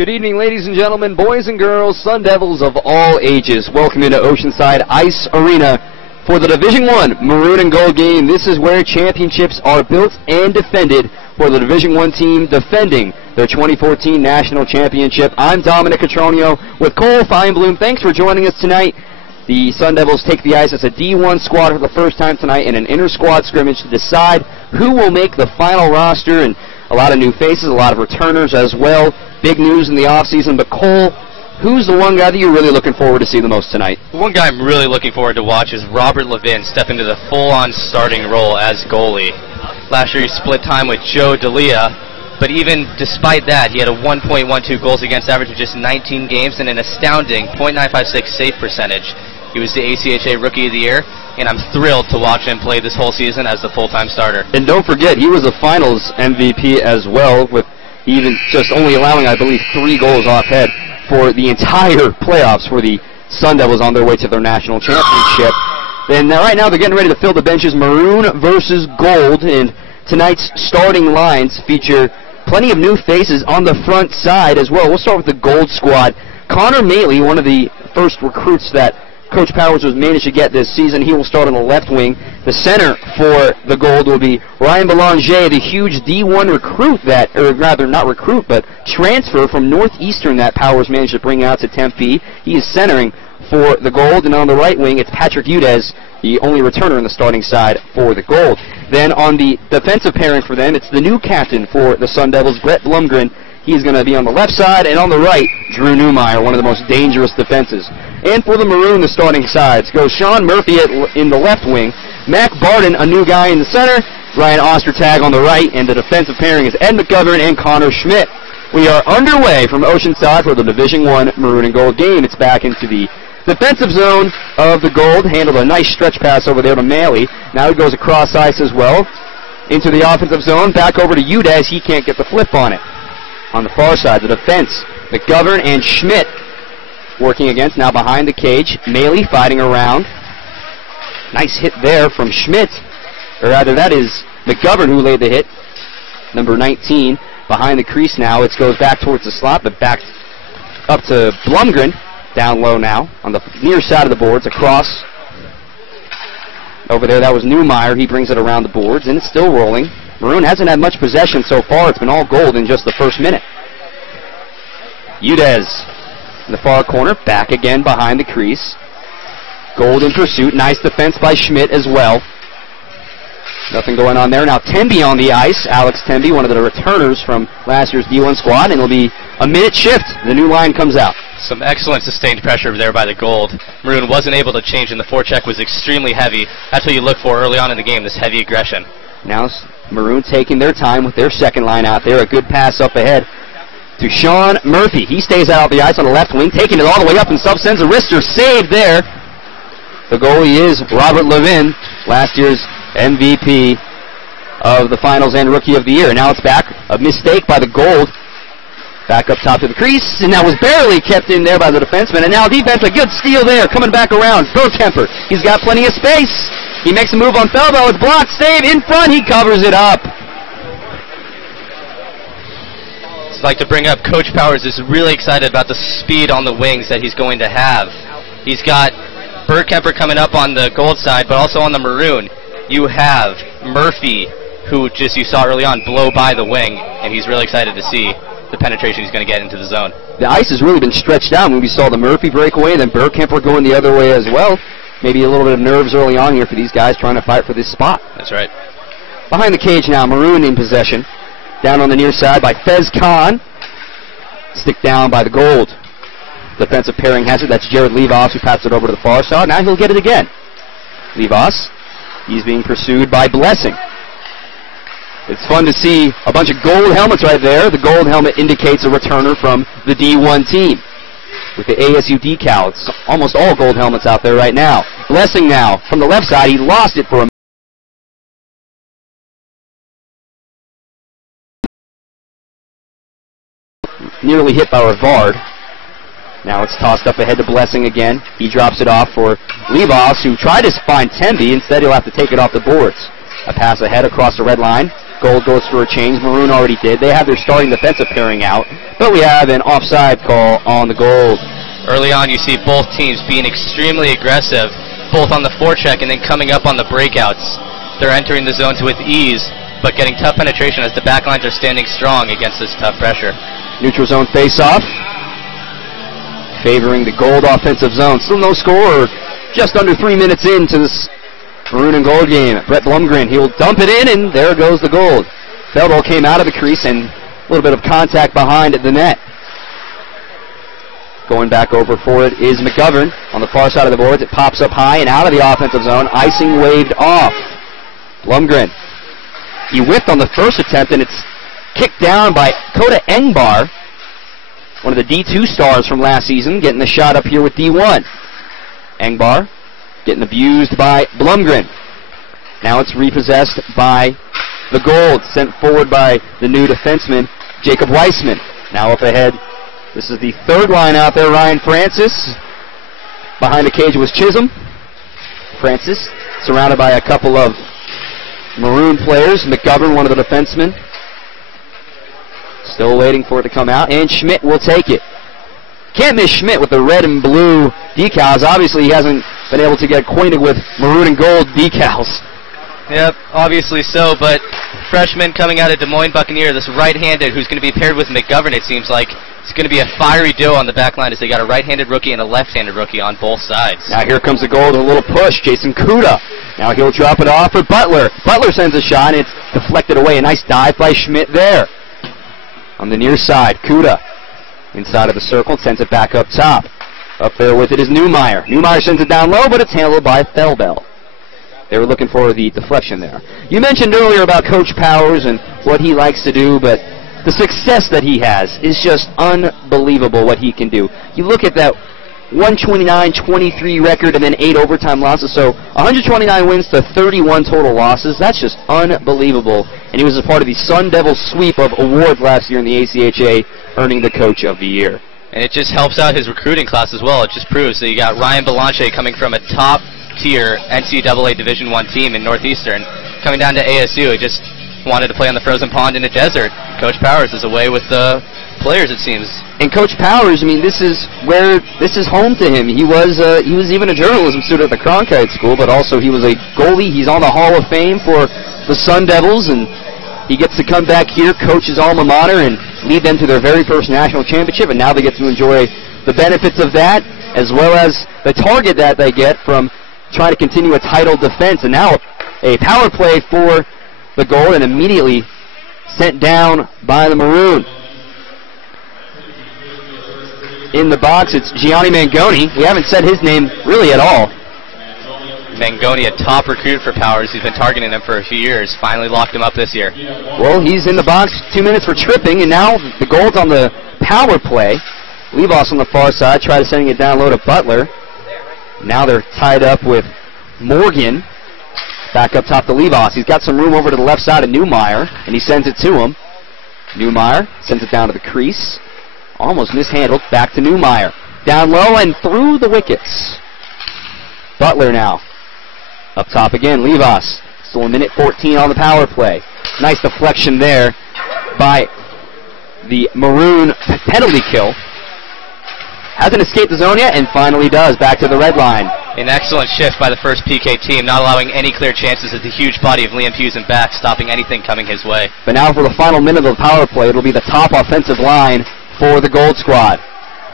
Good evening, ladies and gentlemen, boys and girls, Sun Devils of all ages. Welcome into Oceanside Ice Arena for the Division I Maroon and Gold game. This is where championships are built and defended for the Division I team defending their 2014 National Championship. I'm Dominic Catronio with Cole Feinbloom. Thanks for joining us tonight. The Sun Devils take the ice as a D1 squad for the first time tonight in an inter-squad scrimmage to decide who will make the final roster, and a lot of new faces, a lot of returners as well. Big news in the offseason, but Cole, who's the one guy that you're really looking forward to see the most tonight? One guy I'm really looking forward to watch is Robert Levin step into the full-on starting role as goalie. Last year he split time with Joe D'Elia, but even despite that, he had a 1.12 goals against average of just 19 games and an astounding .956 save percentage. He was the ACHA Rookie of the Year, and I'm thrilled to watch him play this whole season as the full-time starter. And don't forget, he was a finals MVP as well, with even just only allowing, I believe, 3 goals off head for the entire playoffs for the Sun Devils on their way to their national championship. And right now they're getting ready to fill the benches, maroon versus gold, and tonight's starting lines feature plenty of new faces on the front side as well. We'll start with the gold squad. Connor Maley, one of the first recruits that Coach Powers was managed to get this season. He will start on the left wing. The center for the gold will be Ryan Belanger, the huge D1 recruit that, or rather not recruit, but transfer from Northeastern that Powers managed to bring out to Tempe. He is centering for the gold, and on the right wing it's Patrick Udez, the only returner on the starting side for the gold. Then on the defensive pairing for them, it's the new captain for the Sun Devils, Brett Blumgren. He's going to be on the left side, and on the right, Drew Newmeyer, one of the most dangerous defenses. And for the maroon, the starting sides go Sean Murphy in the left wing, Mac Barden, a new guy in the center, Ryan Ostertag on the right, and the defensive pairing is Ed McGovern and Connor Schmidt. We are underway from Oceanside for the Division I Maroon and Gold game. It's back into the defensive zone of the gold, handled a nice stretch pass over there to Maley. Now he goes across ice as well, into the offensive zone, back over to Udez. He can't get the flip on it. On the far side, the defense, McGovern and Schmidt working against, now behind the cage. Maley fighting around. Nice hit there from Schmidt, or rather that is McGovern who laid the hit. Number 19 behind the crease now. It goes back towards the slot, but back up to Blumgren. Down low now on the near side of the boards, across. Over there, that was Newmeyer. He brings it around the boards, and it's still rolling. Maroon hasn't had much possession so far. It's been all gold in just the first minute. Udez in the far corner, back again behind the crease. Gold in pursuit. Nice defense by Schmidt as well. Nothing going on there. Now Tempe on the ice. Alex Tempe, one of the returners from last year's D1 squad, and it'll be a minute shift. The new line comes out. Some excellent sustained pressure there by the gold. Maroon wasn't able to change, and the forecheck was extremely heavy. That's what you look for early on in the game, this heavy aggression. Now Maroon taking their time with their second line out there. A good pass up ahead to Sean Murphy. He stays out of the ice on the left wing, taking it all the way up, and sends a wrister save there. The goalie is Robert Levin, last year's MVP of the finals and Rookie of the Year. Now it's back. A mistake by the gold. Back up top to the crease, and that was barely kept in there by the defenseman. And now defense, a good steal there, coming back around. Burkemper, he's got plenty of space. He makes a move on Felbo. It's blocked, save in front. He covers it up. I'd like to bring up Coach Powers is really excited about the speed on the wings that he's going to have. He's got Burkemper coming up on the gold side, but also on the maroon. You have Murphy, who just you saw early on blow by the wing, and he's really excited to see the penetration he's going to get into the zone. The ice has really been stretched out when we saw the Murphy breakaway, and then Burkemper going the other way as well. Maybe a little bit of nerves early on here for these guys trying to fight for this spot. That's right. Behind the cage now, Maroon in possession. Down on the near side by Fez Khan. Stick down by the gold. Defensive pairing has it. That's Jared Levos who passed it over to the far side. Now he'll get it again. Levos, he's being pursued by Blessing. It's fun to see a bunch of gold helmets right there. The gold helmet indicates a returner from the D1 team. With the ASU decal, it's almost all gold helmets out there right now. Blessing now from the left side. He lost it for a nearly hit by Rivard. Now it's tossed up ahead to Blessing again. He drops it off for Levos, who tried to find Tempe. Instead, he'll have to take it off the boards. A pass ahead across the red line. Gold goes for a change. Maroon already did. They have their starting defensive pairing out, but we have an offside call on the Gold. Early on, you see both teams being extremely aggressive, both on the forecheck and then coming up on the breakouts. They're entering the zones with ease, but getting tough penetration as the backlines are standing strong against this tough pressure. Neutral zone face-off, favoring the Gold offensive zone. Still no score, just under 3 minutes into this Maroon and Gold game. Brett Blumgren, he'll dump it in, and there goes the Gold. Feldall came out of the crease, and a little bit of contact behind the net. Going back over for it is McGovern on the far side of the boards. It pops up high and out of the offensive zone. Icing waved off. Blumgren, he whipped on the first attempt, and it's kicked down by Kota Engbar, one of the D2 stars from last season, getting the shot up here with D1. Engbar getting abused by Blumgren. Now it's repossessed by the Gold, sent forward by the new defenseman, Jacob Weissman. Now up ahead, this is the third line out there, Ryan Francis. Behind the cage was Chisholm. Francis surrounded by a couple of Maroon players. McGovern, one of the defensemen. Still waiting for it to come out, and Schmidt will take it. Can't miss Schmidt with the red and blue decals. Obviously, he hasn't been able to get acquainted with Maroon and Gold decals. Yep, obviously so, but freshman coming out of Des Moines Buccaneer, this right-handed who's going to be paired with McGovern, it seems like. It's going to be a fiery duo on the back line as they got a right-handed rookie and a left-handed rookie on both sides. Now here comes the Gold, a little push. Jason Kuda. Now he'll drop it off for Butler. Butler sends a shot, and it's deflected away. A nice dive by Schmidt there. On the near side, Kuda inside of the circle, sends it back up top. Up there with it is Newmeyer. Newmeyer sends it down low, but it's handled by Fellbell. They were looking for the deflection there. You mentioned earlier about Coach Powers and what he likes to do, but the success that he has is just unbelievable what he can do. You look at that 129-23 record and then 8 overtime losses, so 129 wins to 31 total losses. That's just unbelievable. And he was a part of the Sun Devils sweep of awards last year in the ACHA, earning the Coach of the Year. And it just helps out his recruiting class as well. It just proves that you got Ryan Belanche coming from a top-tier NCAA Division I team in Northeastern, coming down to ASU. He just wanted to play on the frozen pond in the desert. Coach Powers is away with the players, it seems. And Coach Powers, I mean, this is home to him. He was even a journalism student at the Cronkite School, but also he was a goalie. He's on the Hall of Fame for the Sun Devils, and he gets to come back here, coach his alma mater, and lead them to their very first national championship, and now they get to enjoy the benefits of that, as well as the target that they get from trying to continue a title defense. And now a power play for the Gold, and immediately sent down by the Maroon. In the box, it's Gianni Mangoni. We haven't said his name really at all. Mangoni, a top recruit for Powers. He's been targeting him for a few years. Finally locked him up this year. Well, he's in the box, 2 minutes for tripping, and now the Gold's on the power play. Levos on the far side, try to sending it down low to Butler. Now they're tied up with Morgan. Back up top to Levos. He's got some room over to the left side of Newmeyer, and he sends it to him. Newmeyer sends it down to the crease. Almost mishandled. Back to Newmeyer. Down low and through the wickets. Butler now. Up top again, Levos. Still a minute 14 on the power play. Nice deflection there by the Maroon penalty kill. Hasn't escaped the zone yet, and finally does. Back to the red line. An excellent shift by the first PK team, not allowing any clear chances at the huge body of Liam Hughes and back, stopping anything coming his way. But now for the final minute of the power play, it'll be the top offensive line for the Gold squad.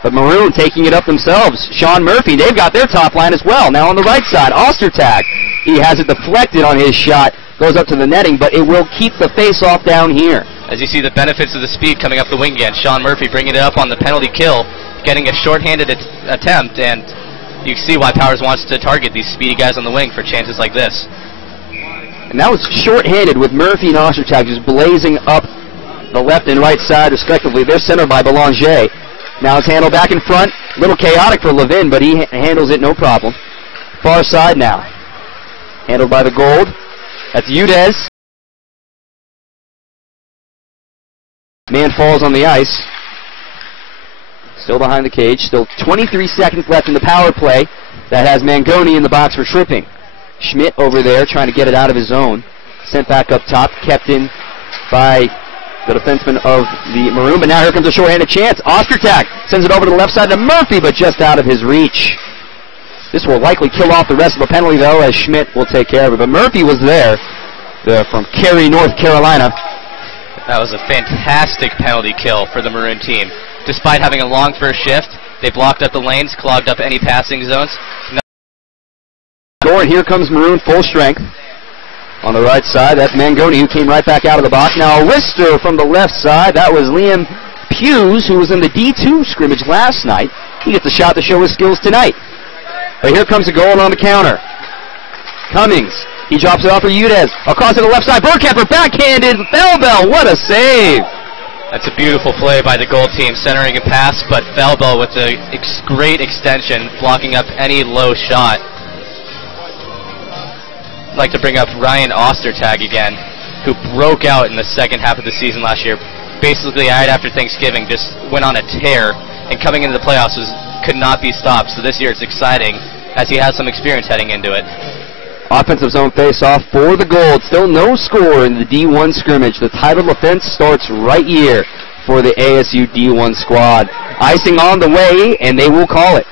But Maroon taking it up themselves. Sean Murphy, they've got their top line as well. Now on the right side, Ostertag. He has it deflected on his shot. Goes up to the netting, but it will keep the face-off down here. As you see the benefits of the speed coming up the wing again. Sean Murphy bringing it up on the penalty kill, getting a shorthanded attempt, and you can see why Powers wants to target these speedy guys on the wing for chances like this. And that was shorthanded with Murphy and Ostertag just blazing up the left and right side respectively. They're centered by Belanger. Now it's handled back in front. A little chaotic for Levin, but he handles it no problem. Far side now. Handled by the Gold. That's Udez. Man falls on the ice. Still behind the cage. Still 23 seconds left in the power play. That has Mangoni in the box for tripping. Schmidt over there trying to get it out of his zone. Sent back up top. Kept in by the defenseman of the Maroon. But now here comes a shorthanded chance. Ostertag sends it over to the left side to Murphy, but just out of his reach. This will likely kill off the rest of the penalty, though, as Schmidt will take care of it. But Murphy was there from Cary, North Carolina. That was a fantastic penalty kill for the Maroon team. Despite having a long first shift, they blocked up the lanes, clogged up any passing zones. And here comes Maroon full strength. On the right side, that's Mangoni, who came right back out of the box. Now a wrister from the left side. That was Liam Hughes, who was in the D2 scrimmage last night. He gets a shot to show his skills tonight. But here comes a goal on the counter. Cummings, he drops it off for Udez. Across to the left side, Burkhammer backhanded. Felbel, what a save! That's a beautiful play by the goal team, centering a pass, but Felbel with a great extension, blocking up any low shot. I'd like to bring up Ryan Ostertag again, who broke out in the second half of the season last year. Basically, right after Thanksgiving, just went on a tear, and coming into the playoffs could not be stopped. So this year it's exciting, as he has some experience heading into it. Offensive zone face-off for the Gold. Still no score in the D1 scrimmage. The title offense starts right here for the ASU D1 squad. Icing on the way, and they will call it.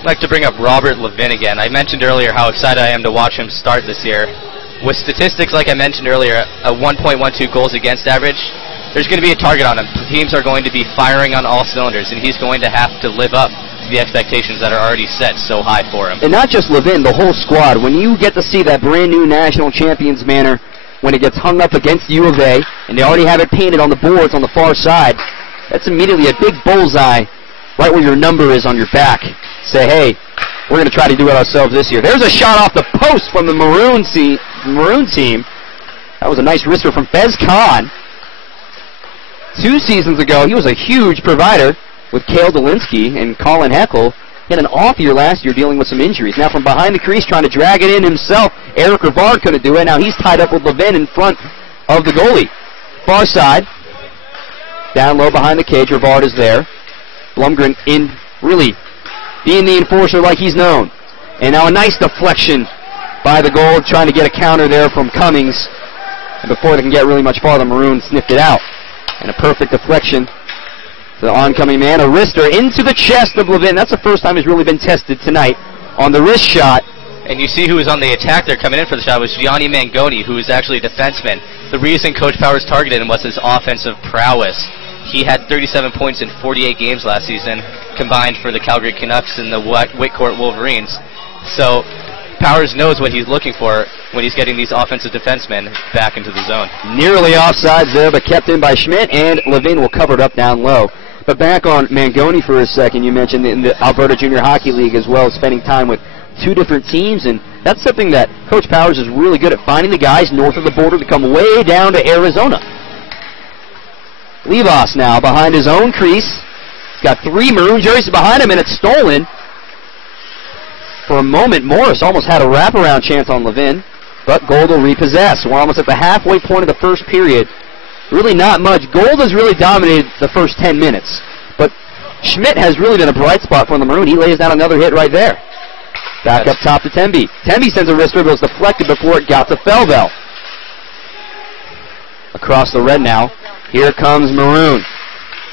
I'd like to bring up Robert Levin again. I mentioned earlier how excited I am to watch him start this year. With statistics, like I mentioned earlier, a 1.12 goals against average, there's going to be a target on him. Teams are going to be firing on all cylinders, and he's going to have to live up to the expectations that are already set so high for him. And not just Levin, the whole squad. When you get to see that brand new National Champions banner, when it gets hung up against U of A, and they already have it painted on the boards on the far side, that's immediately a big bullseye right where your number is on your back. Say, hey, we're going to try to do it ourselves this year. There's a shot off the post from the Maroon team. That was a nice wrister from Fez Khan. 2 seasons ago, he was a huge provider with Cale Dolinsky and Colin Heckel. He had an off year last year dealing with some injuries. Now from behind the crease, trying to drag it in himself, Eric Rivard couldn't do it. Now he's tied up with Levin in front of the goalie. Far side, down low behind the cage, Rivard is there. Blumgren in, really being the enforcer like he's known. And now a nice deflection by the Gold, trying to get a counter there from Cummings. And before they can get really much farther, Maroon sniffed it out. And a perfect deflection to the oncoming man. A wrister into the chest of Levin. That's the first time he's really been tested tonight on the wrist shot. And you see who was on the attack there coming in for the shot was Gianni Mangoni, who is actually a defenseman. The reason Coach Powers targeted him was his offensive prowess. He had 37 points in 48 games last season, combined for the Calgary Canucks and the Whitcourt Wolverines. So Powers knows what he's looking for when he's getting these offensive defensemen back into the zone. Nearly offsides there, but kept in by Schmidt, and Levin will cover it up down low. But back on Mangoni for a second, you mentioned in the Alberta Junior Hockey League as well, spending time with 2 different teams, and that's something that Coach Powers is really good at, finding the guys north of the border to come way down to Arizona. Levas now behind his own crease. He's got 3 Maroon jerseys behind him, and it's stolen. For a moment, Morris almost had a wraparound chance on Levin, but Gold will repossess. We're almost at the halfway point of the first period. Really not much. Gold has really dominated the first 10 minutes, but Schmidt has really been a bright spot for the Maroon. He lays down another hit right there. Back up top to Tempe. Tempe sends a wrister, but it was deflected before it got to Felbel. Across the red now. Here comes Maroon.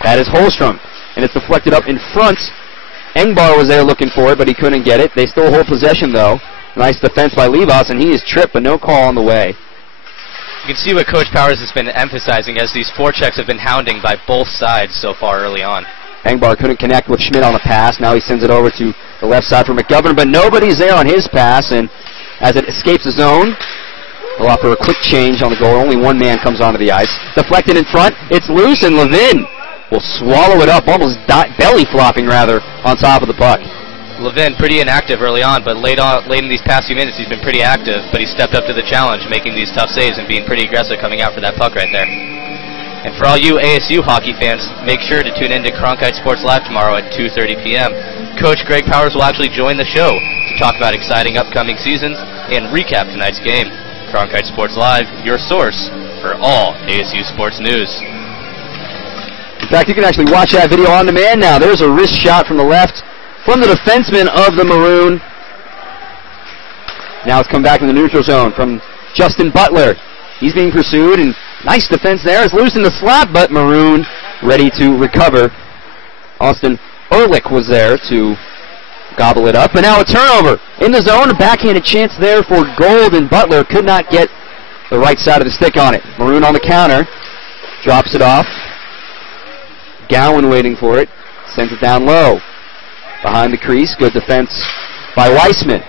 That is Holstrom, and it's deflected up in front. Engbar was there looking for it, but he couldn't get it. They still hold possession, though. Nice defense by Levas, and he is tripped, but no call on the way. You can see what Coach Powers has been emphasizing as these forechecks have been hounding by both sides so far early on. Engbar couldn't connect with Schmidt on the pass. Now he sends it over to the left side for McGovern, but nobody's there on his pass, and as it escapes the zone, they'll offer a quick change on the goal. Only one man comes onto the ice. Deflected in front. It's loose, and Levin will swallow it up, almost belly flopping, rather, on top of the puck. Levin pretty inactive early on, but late in these past few minutes he's been pretty active, but he stepped up to the challenge, making these tough saves and being pretty aggressive coming out for that puck right there. And for all you ASU hockey fans, make sure to tune in to Cronkite Sports Live tomorrow at 2:30 p.m. Coach Greg Powers will actually join the show to talk about exciting upcoming seasons and recap tonight's game. Cronkite Sports Live, your source for all ASU sports news. In fact, you can actually watch that video on demand now. There's a wrist shot from the left from the defenseman of the Maroon. Now it's come back in the neutral zone from Justin Butler. He's being pursued, and nice defense there. It's loose in the slot, but Maroon ready to recover. Austin Ehrlich was there to gobble it up, and now a turnover in the zone. A backhanded chance there for Gold, and Butler could not get the right side of the stick on it. Maroon on the counter, drops it off. Gowan waiting for it, sends it down low. Behind the crease, good defense by Weissman.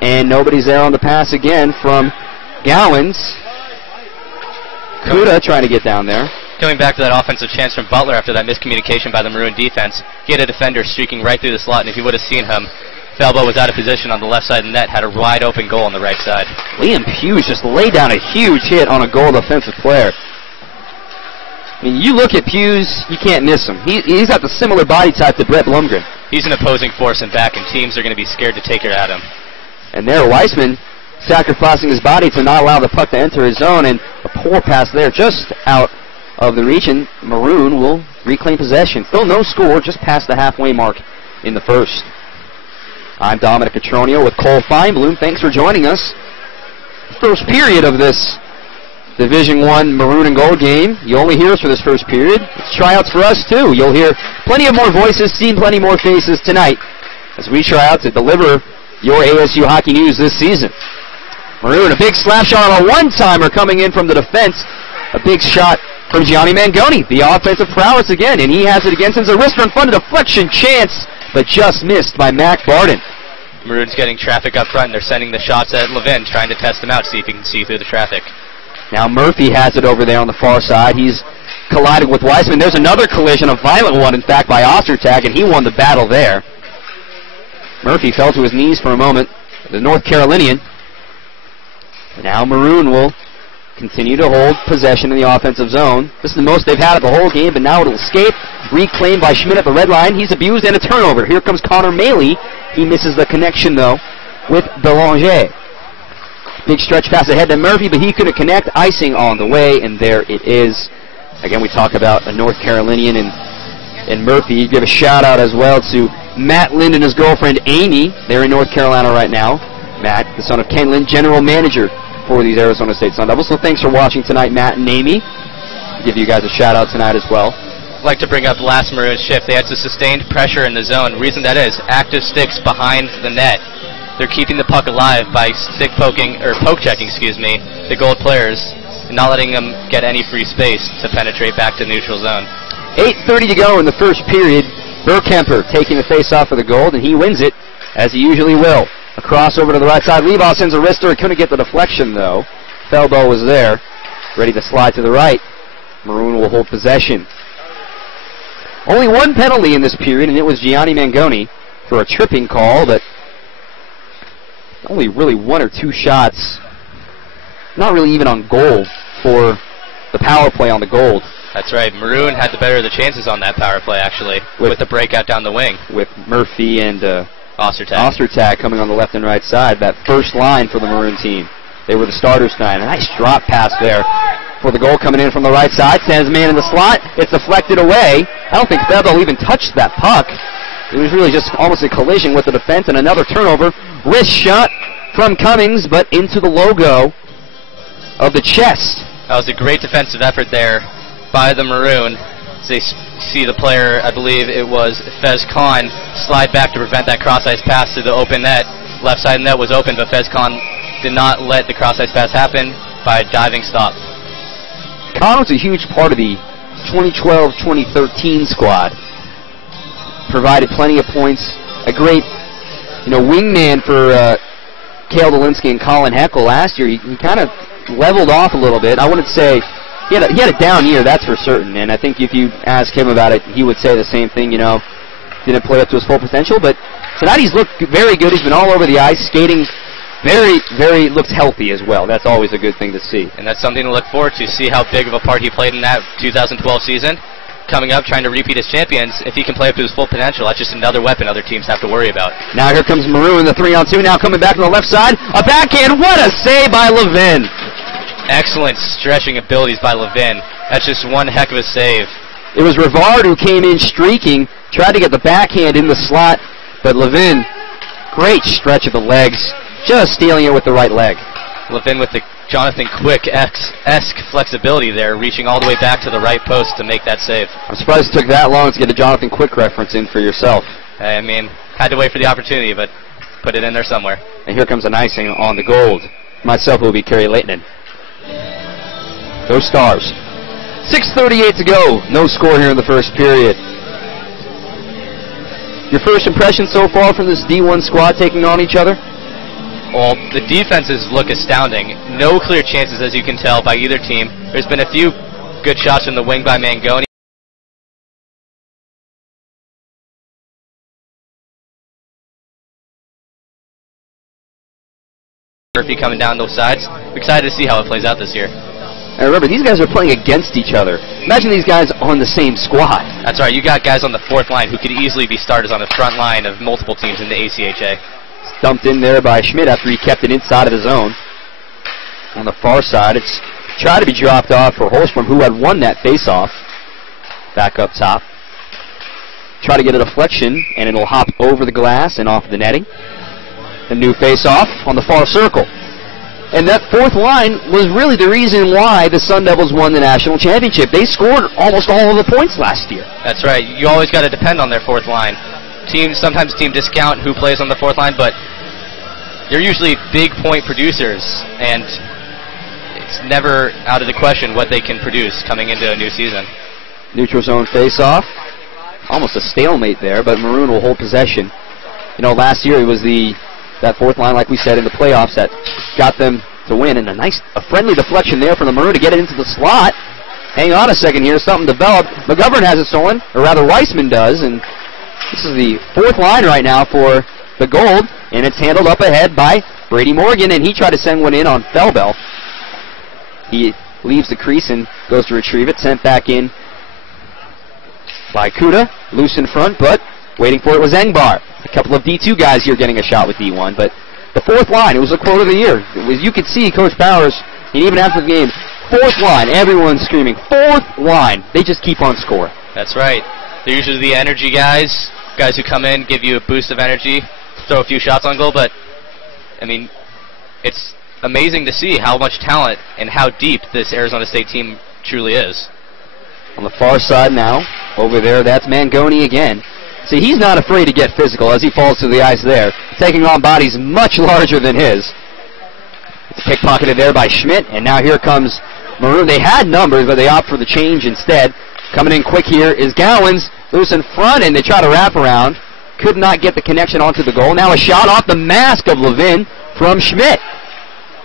And nobody's there on the pass again from Gowans. Kuda trying to get down there. Coming back to that offensive chance from Butler after that miscommunication by the Maroon defense, he had a defender streaking right through the slot, and if you would have seen him, Falbo was out of position on the left side of the net, had a wide open goal on the right side. Liam Hughes just laid down a huge hit on a goal defensive player. I mean, you look at Hughes, you can't miss him. He's got the similar body type to Brett Blumgren. He's an opposing force in back, and teams are going to be scared to take it at him. And there, Weissman sacrificing his body to not allow the puck to enter his zone, and a poor pass there just out of the reach, and Maroon will reclaim possession. Still no score, just past the halfway mark in the first. I'm Dominic Catronio with Cole Feinblum. Thanks for joining us. First period of this Division I Maroon and Gold game. You only hear us for this first period. It's tryouts for us, too. You'll hear plenty of more voices, see plenty more faces tonight as we try out to deliver your ASU hockey news this season. Maroon, a big slap shot on a one-timer coming in from the defense. A big shot from Gianni Mangoni. The offensive prowess again, and he has it against him. It's a wrister in front, a deflection chance, but just missed by Mac Barden. Maroon's getting traffic up front, and they're sending the shots at Levin, trying to test him out, see if he can see through the traffic. Now Murphy has it over there on the far side. He's collided with Weissman. There's another collision, a violent one, in fact, by Ostertag, and he won the battle there. Murphy fell to his knees for a moment, the North Carolinian. Now Maroon will continue to hold possession in the offensive zone. This is the most they've had of the whole game, but now it'll escape. Reclaimed by Schmidt at the red line. He's abused, and a turnover. Here comes Connor Maley. He misses the connection, though, with Belanger. Big stretch pass ahead to Murphy, but he couldn't connect. Icing on the way, and there it is. Again, we talk about a North Carolinian and Murphy. Give a shout-out as well to Matt Lind and his girlfriend, Amy. They're in North Carolina right now. Matt, the son of Ken Lind, general manager for these Arizona State Sun Devils. So thanks for watching tonight, Matt and Amy. Give you guys a shout-out tonight as well. I'd like to bring up last Maroon shift. They had some sustained pressure in the zone. The reason that is, active sticks behind the net. They're keeping the puck alive by stick poking, or poke checking, the Gold players, and not letting them get any free space to penetrate back to the neutral zone. 8:30 to go in the first period. Burkemper taking the face-off for the Gold, and he wins it, as he usually will. Across over to the right side. Levow sends a wrister. Couldn't get the deflection, though. Felbo was there, ready to slide to the right. Maroon will hold possession. Only one penalty in this period, and it was Gianni Mangoni for a tripping call, but only really one or two shots. Not really even on goal for the power play on the Gold. That's right. Maroon had the better of the chances on that power play, actually, with the breakout down the wing. With Murphy and Ostertag coming on the left and right side. That first line for the Maroon team. They were the starters tonight. A nice drop pass there for the goal coming in from the right side. Sends man in the slot. It's deflected away. I don't think Bevel even touched that puck. It was really just almost a collision with the defense, and another turnover. Wrist shot from Cummings, but into the logo of the chest. That was a great defensive effort there by the Maroon. As they see the player, I believe it was Fez Khan, slide back to prevent that cross-ice pass to the open net. Left side net was open, but Fez Khan did not let the cross-ice pass happen by a diving stop. Khan was a huge part of the 2012-2013 squad. Provided plenty of points. A great, wingman for Cale Dolinsky and Colin Heckel last year. He kind of leveled off a little bit. I wouldn't say he had a down year, that's for certain. And I think if you ask him about it, he would say the same thing. Didn't play up to his full potential, but tonight he's looked very good. He's been all over the ice, skating very looks healthy as well. That's always a good thing to see. And that's something to look forward to. See how big of a part he played in that 2012 season. Coming up, trying to repeat as champions. If he can play up to his full potential, that's just another weapon other teams have to worry about. Now here comes Maroon, the 3-on-2. Now coming back on the left side. A backhand. What a save by Levin. Excellent stretching abilities by Levin. That's just one heck of a save. It was Rivard who came in streaking, tried to get the backhand in the slot, but Levin, great stretch of the legs, just stealing it with the right leg. Levin with the Jonathan Quick-esque flexibility there, reaching all the way back to the right post to make that save. I'm surprised it took that long to get a Jonathan Quick reference in for yourself. I mean, had to wait for the opportunity, but put it in there somewhere. And here comes an icing on the gold. Myself will be Kerry Leighton. Those Stars. 6:38 to go. No score here in the first period. Your first impression so far from this D1 squad taking on each other? Well, the defenses look astounding. No clear chances, as you can tell, by either team. There's been a few good shots from the wing by Mangoni. Murphy coming down those sides. We're excited to see how it plays out this year. And remember, these guys are playing against each other. Imagine these guys on the same squad. That's right. You got guys on the fourth line who could easily be starters on the front line of multiple teams in the ACHA. Dumped in there by Schmidt after he kept it inside of the zone. On the far side, it's tried to be dropped off for Holstrom, who had won that face-off. Back up top. Try to get a deflection, and it'll hop over the glass and off the netting. The new face-off on the far circle. And that fourth line was really the reason why the Sun Devils won the national championship. They scored almost all of the points last year. That's right. You always got to depend on their fourth line. Sometimes team discount who plays on the fourth line, but they're usually big point producers, and it's never out of the question what they can produce coming into a new season. Neutral zone face-off. Almost a stalemate there, but Maroon will hold possession. You know, last year it was that fourth line, like we said, in the playoffs that got them to win, and a friendly deflection there from the Maroon to get it into the slot. Hang on a second here, something developed. McGovern has it stolen, or rather Weissman does, and this is the fourth line right now for the Gold, and it's handled up ahead by Brady Morgan, and he tried to send one in on Felbel. He leaves the crease and goes to retrieve it, sent back in by Kuda, loose in front, but waiting for it was Engbar. A couple of D2 guys here getting a shot with D1, but the fourth line, it was a quote of the year. You could see Coach Powers, and even after the game, fourth line, everyone's screaming, fourth line. They just keep on scoring. That's right. They're usually the energy guys who come in, give you a boost of energy, throw a few shots on goal, but, I mean, it's amazing to see how much talent and how deep this Arizona State team truly is. On the far side now, over there, that's Mangoni again. See, he's not afraid to get physical as he falls to the ice there, taking on bodies much larger than his. It's pickpocketed there by Schmidt, and now here comes Maroon. They had numbers, but they opt for the change instead. Coming in quick here is Gowans, loose in front, and they try to wrap around. Could not get the connection onto the goal. Now a shot off the mask of Levin from Schmidt.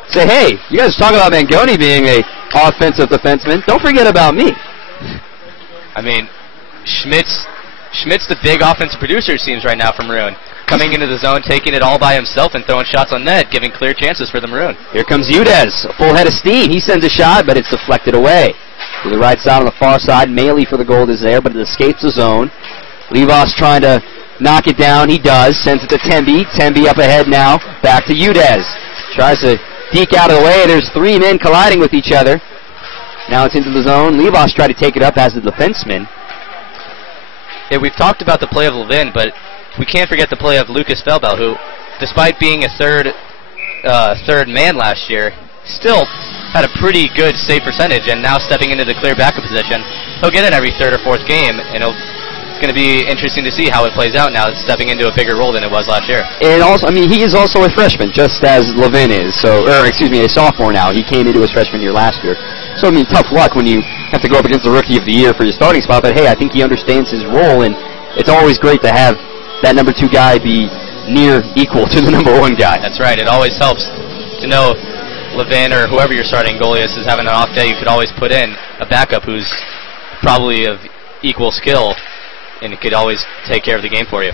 Say, hey, you guys talk about Mangoni being a offensive defenseman. Don't forget about me. I mean, Schmidt's the big offensive producer, it seems, right now for Maroon. Coming into the zone, taking it all by himself and throwing shots on net, giving clear chances for the Maroon. Here comes Udez, a full head of steam. He sends a shot, but it's deflected away. To the right side on the far side, Maley for the goal is there, but it escapes the zone. Levos trying to knock it down. He does. Sends it to Tempe. Tempe up ahead now. Back to Udez. Tries to deke out of the way. There's three men colliding with each other. Now it's into the zone. Levos tried to take it up as the defenseman. Yeah, we've talked about the play of Levin, but we can't forget the play of Lucas Felbel, who, despite being a third man last year, still had a pretty good save percentage, and now stepping into the clear backup position. He'll get in every third or fourth game, and it's going to be interesting to see how it plays out now, stepping into a bigger role than it was last year. And also, I mean, he is also a freshman, just as Levin is. A sophomore now. He came into his freshman year last year. So, I mean, tough luck when you have to go up against the Rookie of the Year for your starting spot, but hey, I think he understands his role, and it's always great to have that number 2 guy be near equal to the number 1 guy. That's right. It always helps to know if Levin or whoever your starting goalie is having an off day. You could always put in a backup who's probably of equal skill, and it could always take care of the game for you.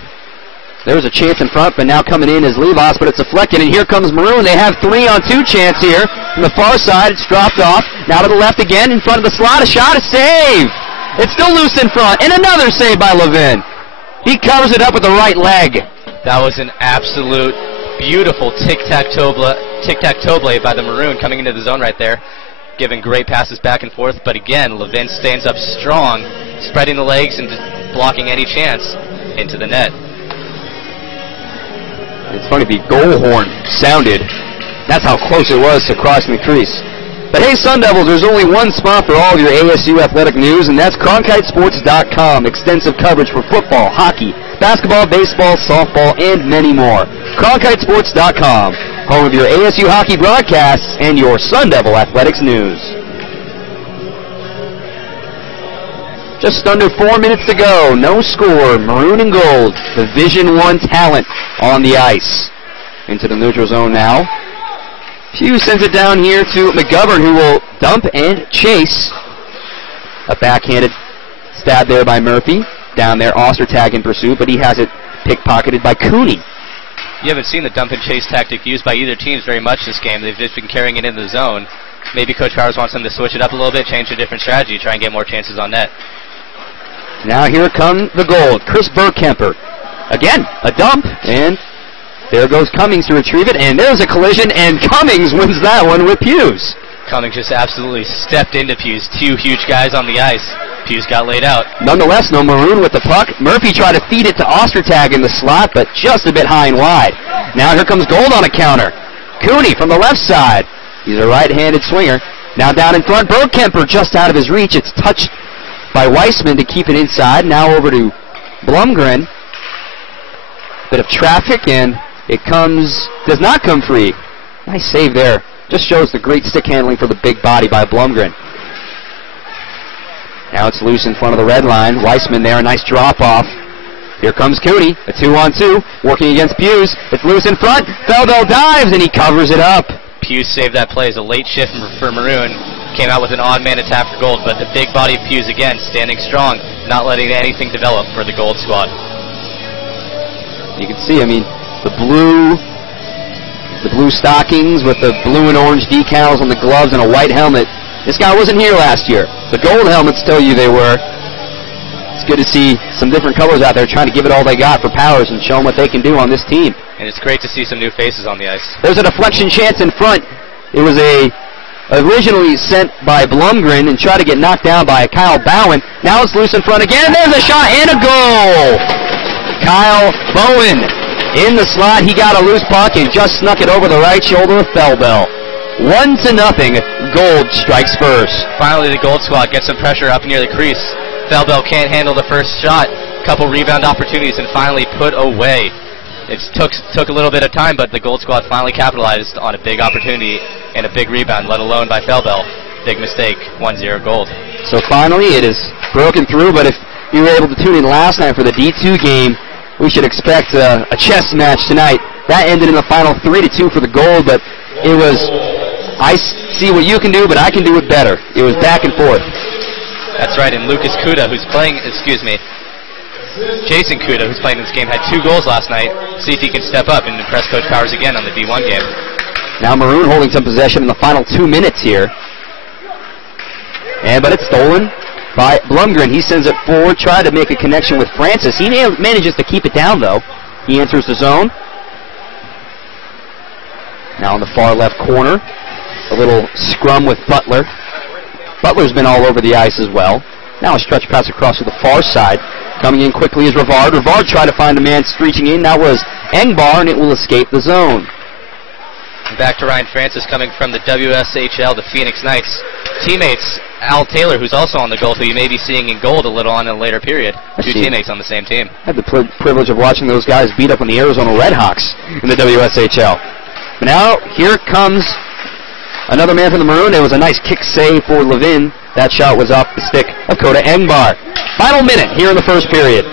There was a chance in front, but now coming in is Levos, but it's deflected, and here comes Maroon. They have 3-on-2 chance here. From the far side, it's dropped off. Now to the left again, in front of the slot, a shot, a save! It's still loose in front, and another save by Levin. He covers it up with the right leg. That was an absolute beautiful tic-tac-toe play by the Maroon coming into the zone right there, giving great passes back and forth, but again, Levin stands up strong, spreading the legs and just blocking any chance into the net. It's funny, the goal horn sounded That's how close it was to crossing the crease. But hey, Sun Devils, there's only one spot for all of your ASU athletic news, and that's CronkiteSports.com. Extensive coverage for football, hockey, basketball, baseball, softball, and many more. CronkiteSports.com, home of your ASU hockey broadcasts and your Sun Devil athletics news. Just under 4 minutes to go. No score. Maroon and gold. Division I talent on the ice. Into the neutral zone now. Hughes sends it down here to McGovern, who will dump and chase. A backhanded stab there by Murphy. Down there, Ostertag in pursuit, but he has it pickpocketed by Cooney. You haven't seen the dump and chase tactic used by either team very much this game. They've just been carrying it into the zone. Maybe Coach Powers wants them to switch it up a little bit, change to a different strategy, try and get more chances on net. Now here comes the gold. Chris Burkemper. Again, a dump, and there goes Cummings to retrieve it, and there's a collision, and Cummings wins that one with Hughes. Cummings just absolutely stepped into Hughes. Two huge guys on the ice. Hughes got laid out. Nonetheless, no Maroon with the puck. Murphy tried to feed it to Ostertag in the slot, but just a bit high and wide. Now here comes Gold on a counter. Cooney from the left side. He's a right-handed swinger. Now down in front, Burkemper just out of his reach. It's touched by Weissman to keep it inside. Now over to Blumgren. Bit of traffic, and it does not come free. Nice save there. Just shows the great stick handling for the big body by Blumgren. Now it's loose in front of the red line. Weissman there, a nice drop-off. Here comes Cooney, a 2-on-2, working against Hughes. It's loose in front. Feldel dives, and he covers it up. Hughes saved that play as a late shift for Maroon. Came out with an odd man attack for Gold, but the big body of Hughes again, standing strong, not letting anything develop for the Gold squad. You can see, I mean, the blue stockings with the blue and orange decals on the gloves and a white helmet. This guy wasn't here last year. The gold helmets tell you they were. It's good to see some different colors out there trying to give it all they got for Powers and show them what they can do on this team. And it's great to see some new faces on the ice. There's a deflection chance in front. It was originally sent by Blumgren and tried to get knocked down by Kyle Bowen. Now it's loose in front again. There's a shot and a goal. Kyle Bowen in the slot. He got a loose puck and just snuck it over the right shoulder of Feldel. 1-0. Gold strikes first. Finally, the Gold squad gets some pressure up near the crease. Feldel can't handle the first shot. Couple rebound opportunities and finally put away. It took a little bit of time, but the Gold squad finally capitalized on a big opportunity and a big rebound, let alone by Feldel. Big mistake. 1-0 Gold. So finally, it is broken through. But if you were able to tune in last night for the D2 game, we should expect a chess match tonight. That ended in the final 3-2 for the Gold, but it was, I see what you can do, but I can do it better. It was back and forth. That's right, and Lucas Kuda, who's playing, Jason Kuda, who's playing this game, had 2 goals last night. See if he can step up and impress Coach Powers again on the D1 game. Now Maroon holding some possession in the final 2 minutes here. But it's stolen by Blumgren. He sends it forward, tried to make a connection with Francis. He manages to keep it down, though. He enters the zone. Now in the far left corner, a little scrum with Butler. Butler's been all over the ice as well. Now a stretch pass across to the far side. Coming in quickly is Rivard. Rivard tried to find a man reaching in. That was Engbar, and it will escape the zone. Back to Ryan Francis coming from the WSHL, the Phoenix Knights. Teammates, Al Taylor, who's also on the goal, who you may be seeing in gold a little on in a later period. 2 teammates on the same team. I had the privilege of watching those guys beat up on the Arizona Redhawks in the WSHL. But now, here comes another man from the Maroon. It was a nice kick save for Levin. That shot was off the stick of Coda Engbar. Final minute here in the first period.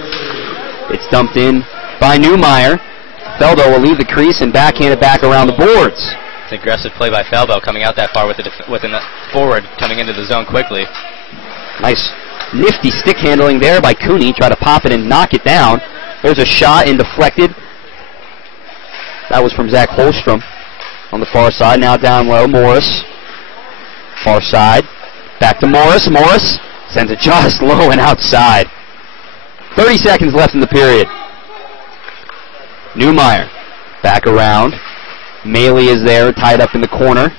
It's dumped in by Neumeier. Feldo will leave the crease and backhand it back around the boards. It's an aggressive play by Feldo coming out that far with a forward coming into the zone quickly. Nice nifty stick handling there by Cooney. Try to pop it and knock it down. There's a shot and deflected. That was from Zach Holstrom on the far side. Now down low, Morris. Far side. Back to Morris. Morris sends it just low and outside. 30 seconds left in the period. Neumeier back around. Maley is there, tied up in the corner.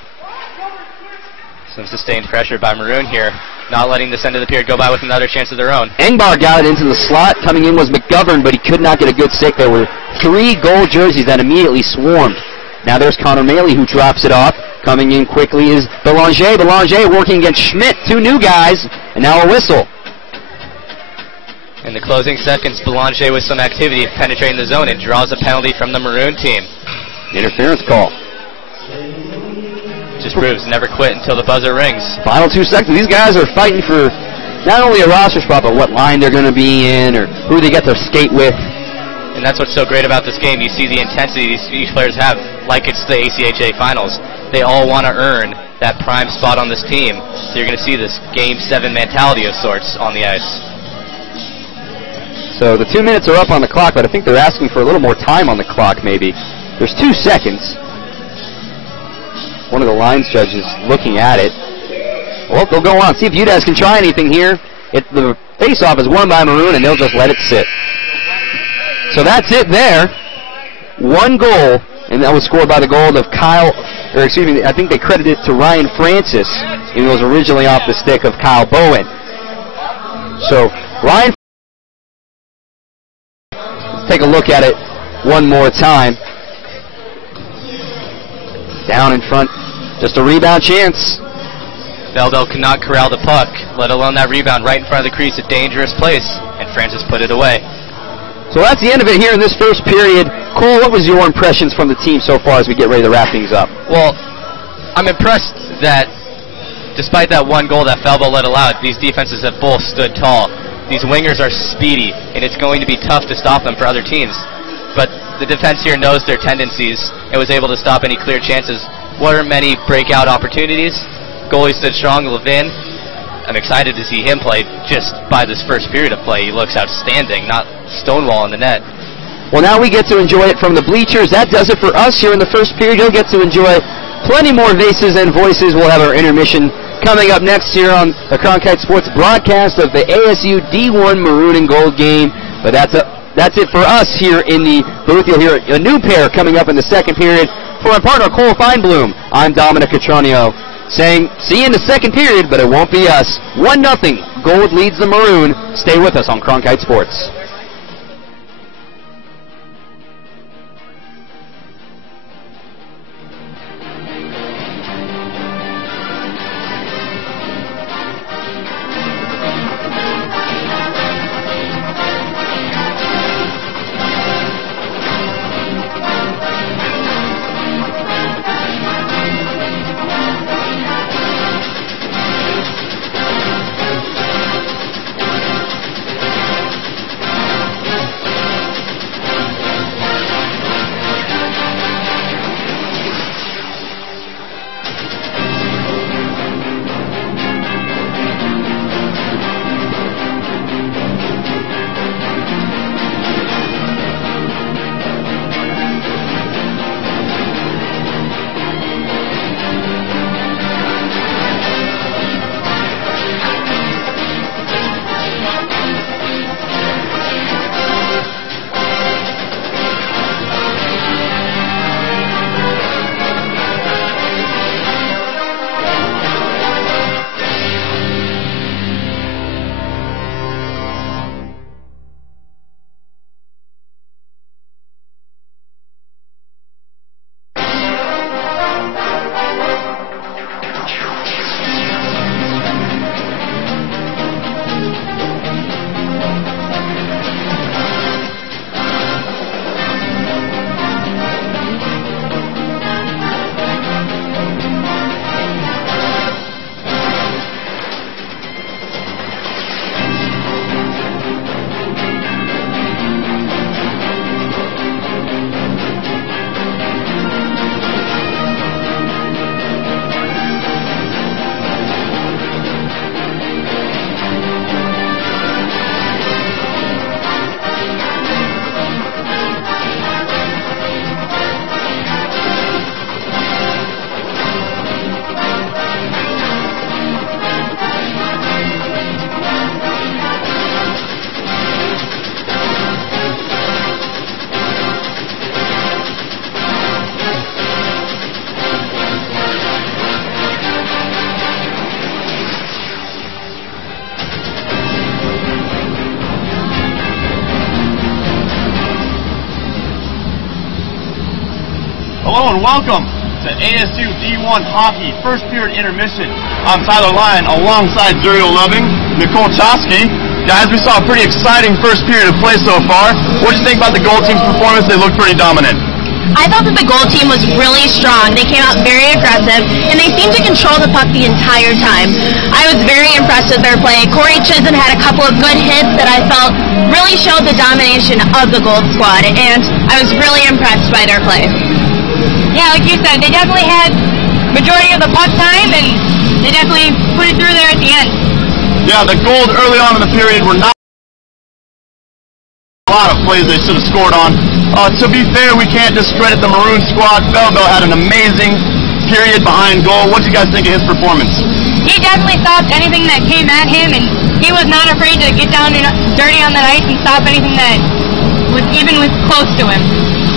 Some sustained pressure by Maroon here, not letting this end of the period go by with another chance of their own. Engbar got it into the slot. Coming in was McGovern, but he could not get a good stick. There were 3 gold jerseys that immediately swarmed Now there's Connor Maley who drops it off. Coming in quickly is Belanger. Belanger working against Schmidt. Two new guys, and now a whistle. In the closing seconds, Belanger with some activity penetrating the zone and draws a penalty from the Maroon team. Interference call. Just proves never quit until the buzzer rings. Final 2 seconds. These guys are fighting for not only a roster spot, but what line they're going to be in or who they get to skate with. And that's what's so great about this game. You see the intensity these players have, like it's the ACHA Finals. They all want to earn that prime spot on this team. So you're going to see this Game 7 mentality of sorts on the ice. So the 2 minutes are up on the clock, but I think they're asking for a little more time on the clock maybe. There's 2 seconds. One of the lines judges looking at it. Well, they'll go on. See if UDAS can try anything here. The face-off is won by Maroon, and they'll just let it sit. So that's it there. 1 goal, and that was scored by the goal of Kyle, or excuse me, I think they credited it to Ryan Francis. It was originally off the stick of Kyle Bowen. So, Ryan, let's take a look at it one more time. Down in front, just a rebound chance. Veldo cannot corral the puck, let alone that rebound right in front of the crease, a dangerous place, and Francis put it away. So that's the end of it here in this first period. Cole, what was your impressions from the team so far as we get ready to wrap things up? Well, I'm impressed that despite that 1 goal that Falbo let allowed, these defenses have both stood tall. These wingers are speedy, and it's going to be tough to stop them for other teams. But the defense here knows their tendencies and was able to stop any clear chances. Weren't many breakout opportunities. Goalie stood strong, Levin. I'm excited to see him play just by this first period of play. He looks outstanding, not stonewall in the net. Well, now we get to enjoy it from the bleachers. That does it for us here in the first period. You'll get to enjoy plenty more faces and voices. We'll have our intermission coming up next here on the Cronkite Sports broadcast of the ASU D1 Maroon and Gold game. But that's it for us here in the booth. You'll hear a new pair coming up in the second period. For my partner, Cole Feinblum, I'm Dominic Catronio, saying, see you in the second period, but it won't be us. 1-0, Gold leads the Maroon. Stay with us on Cronkite Sports. Hello and welcome to ASU D1 Hockey, first period intermission. I'm Tyler Lyon alongside Zuriel Loving, Nicole Chosky. Guys, we saw a pretty exciting first period of play so far. What did you think about the goal team's performance? They looked pretty dominant. I thought that the goal team was really strong. They came out very aggressive, and they seemed to control the puck the entire time. I was very impressed with their play. Corey Chisholm had a couple of good hits that I felt really showed the domination of the Gold Squad, and I was really impressed by their play. Yeah, like you said, they definitely had majority of the puck time, and they definitely put it through there at the end. Yeah, the goals early on in the period were not a lot of plays they should have scored on. To be fair, we can't discredit the Maroon squad. Belbo had an amazing period behind goal. What did you guys think of his performance? He definitely stopped anything that came at him, and he was not afraid to get down and dirty on the ice and stop anything that was even close to him.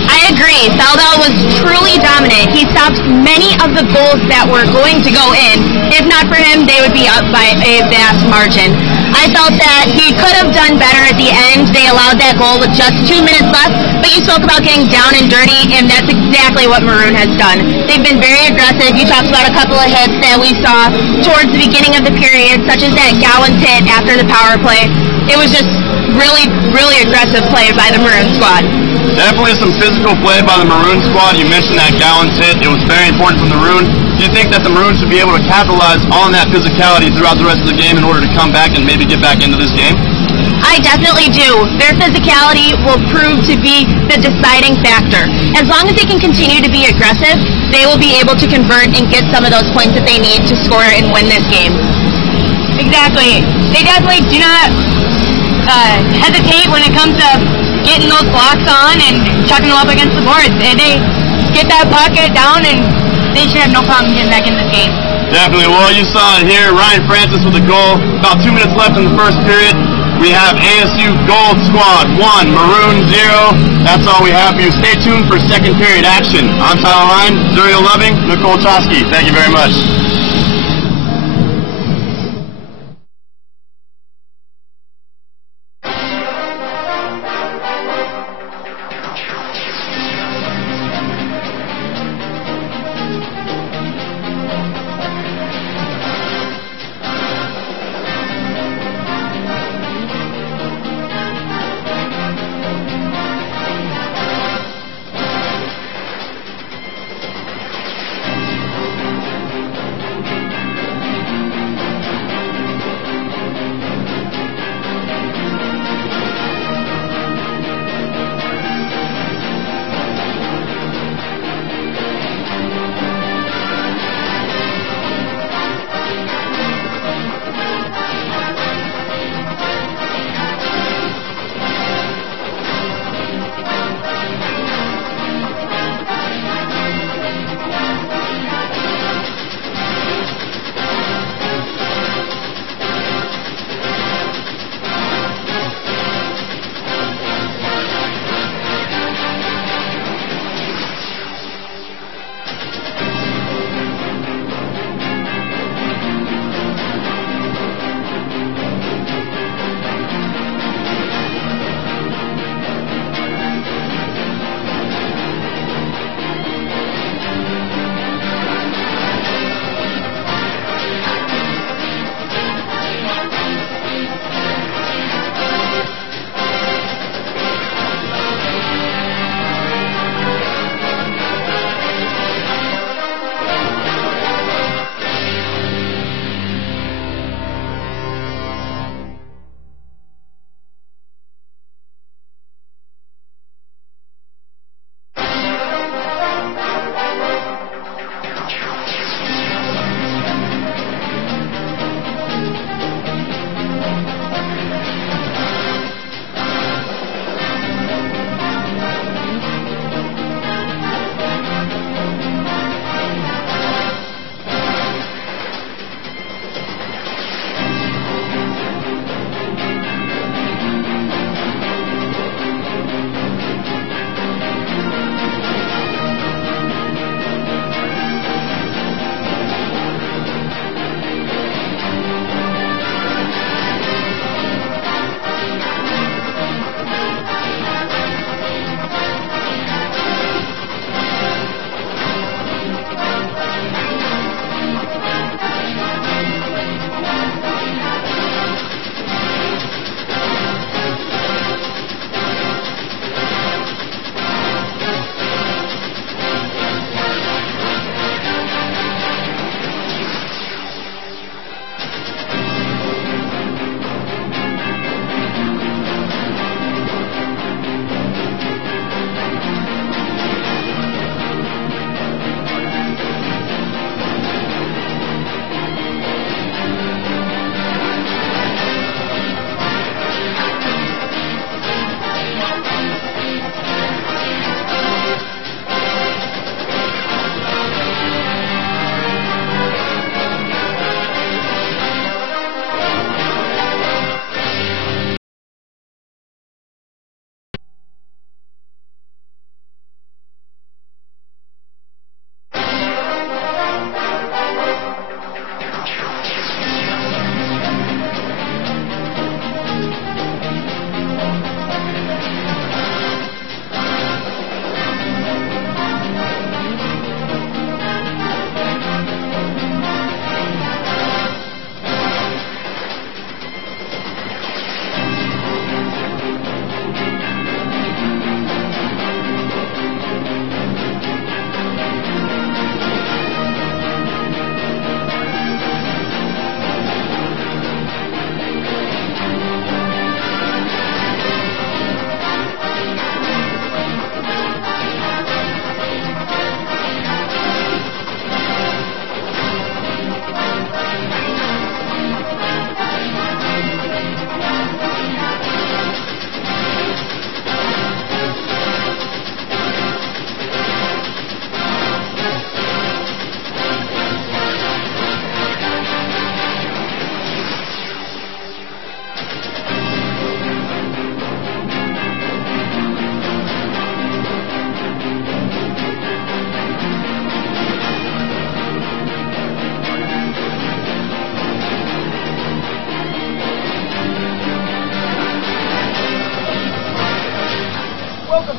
I agree. Belbo was truly dominant. He stopped many of the goals that were going to go in. If not for him, they would be up by a vast margin. I felt that he could have done better at the end. They allowed that goal with just 2 minutes left, but you spoke about getting down and dirty, and that's exactly what Maroon has done. They've been very aggressive. You talked about a couple of hits that we saw towards the beginning of the period, such as that Gowan's hit after the power play. It was just really, really aggressive play by the Maroon squad. Definitely some physical play by the Maroon squad. You mentioned that Gowan's hit. It was very important from the Maroon. Do you think that the Maroons should be able to capitalize on that physicality throughout the rest of the game in order to come back and maybe get back into this game? I definitely do. Their physicality will prove to be the deciding factor. As long as they can continue to be aggressive, they will be able to convert and get some of those points that they need to score and win this game. Exactly. They definitely do not hesitate when it comes to getting those blocks on and chucking them up against the boards. And they get that puck, get it down, and they should have no problem getting back in this game. Definitely. Well, you saw it here. Ryan Francis with a goal. About 2 minutes left in the first period. We have ASU Gold Squad 1, Maroon 0. That's all we have for you. Stay tuned for second period action. I'm Tyler Lyon, Zuriel Loving, Nicole Chosky. Thank you very much.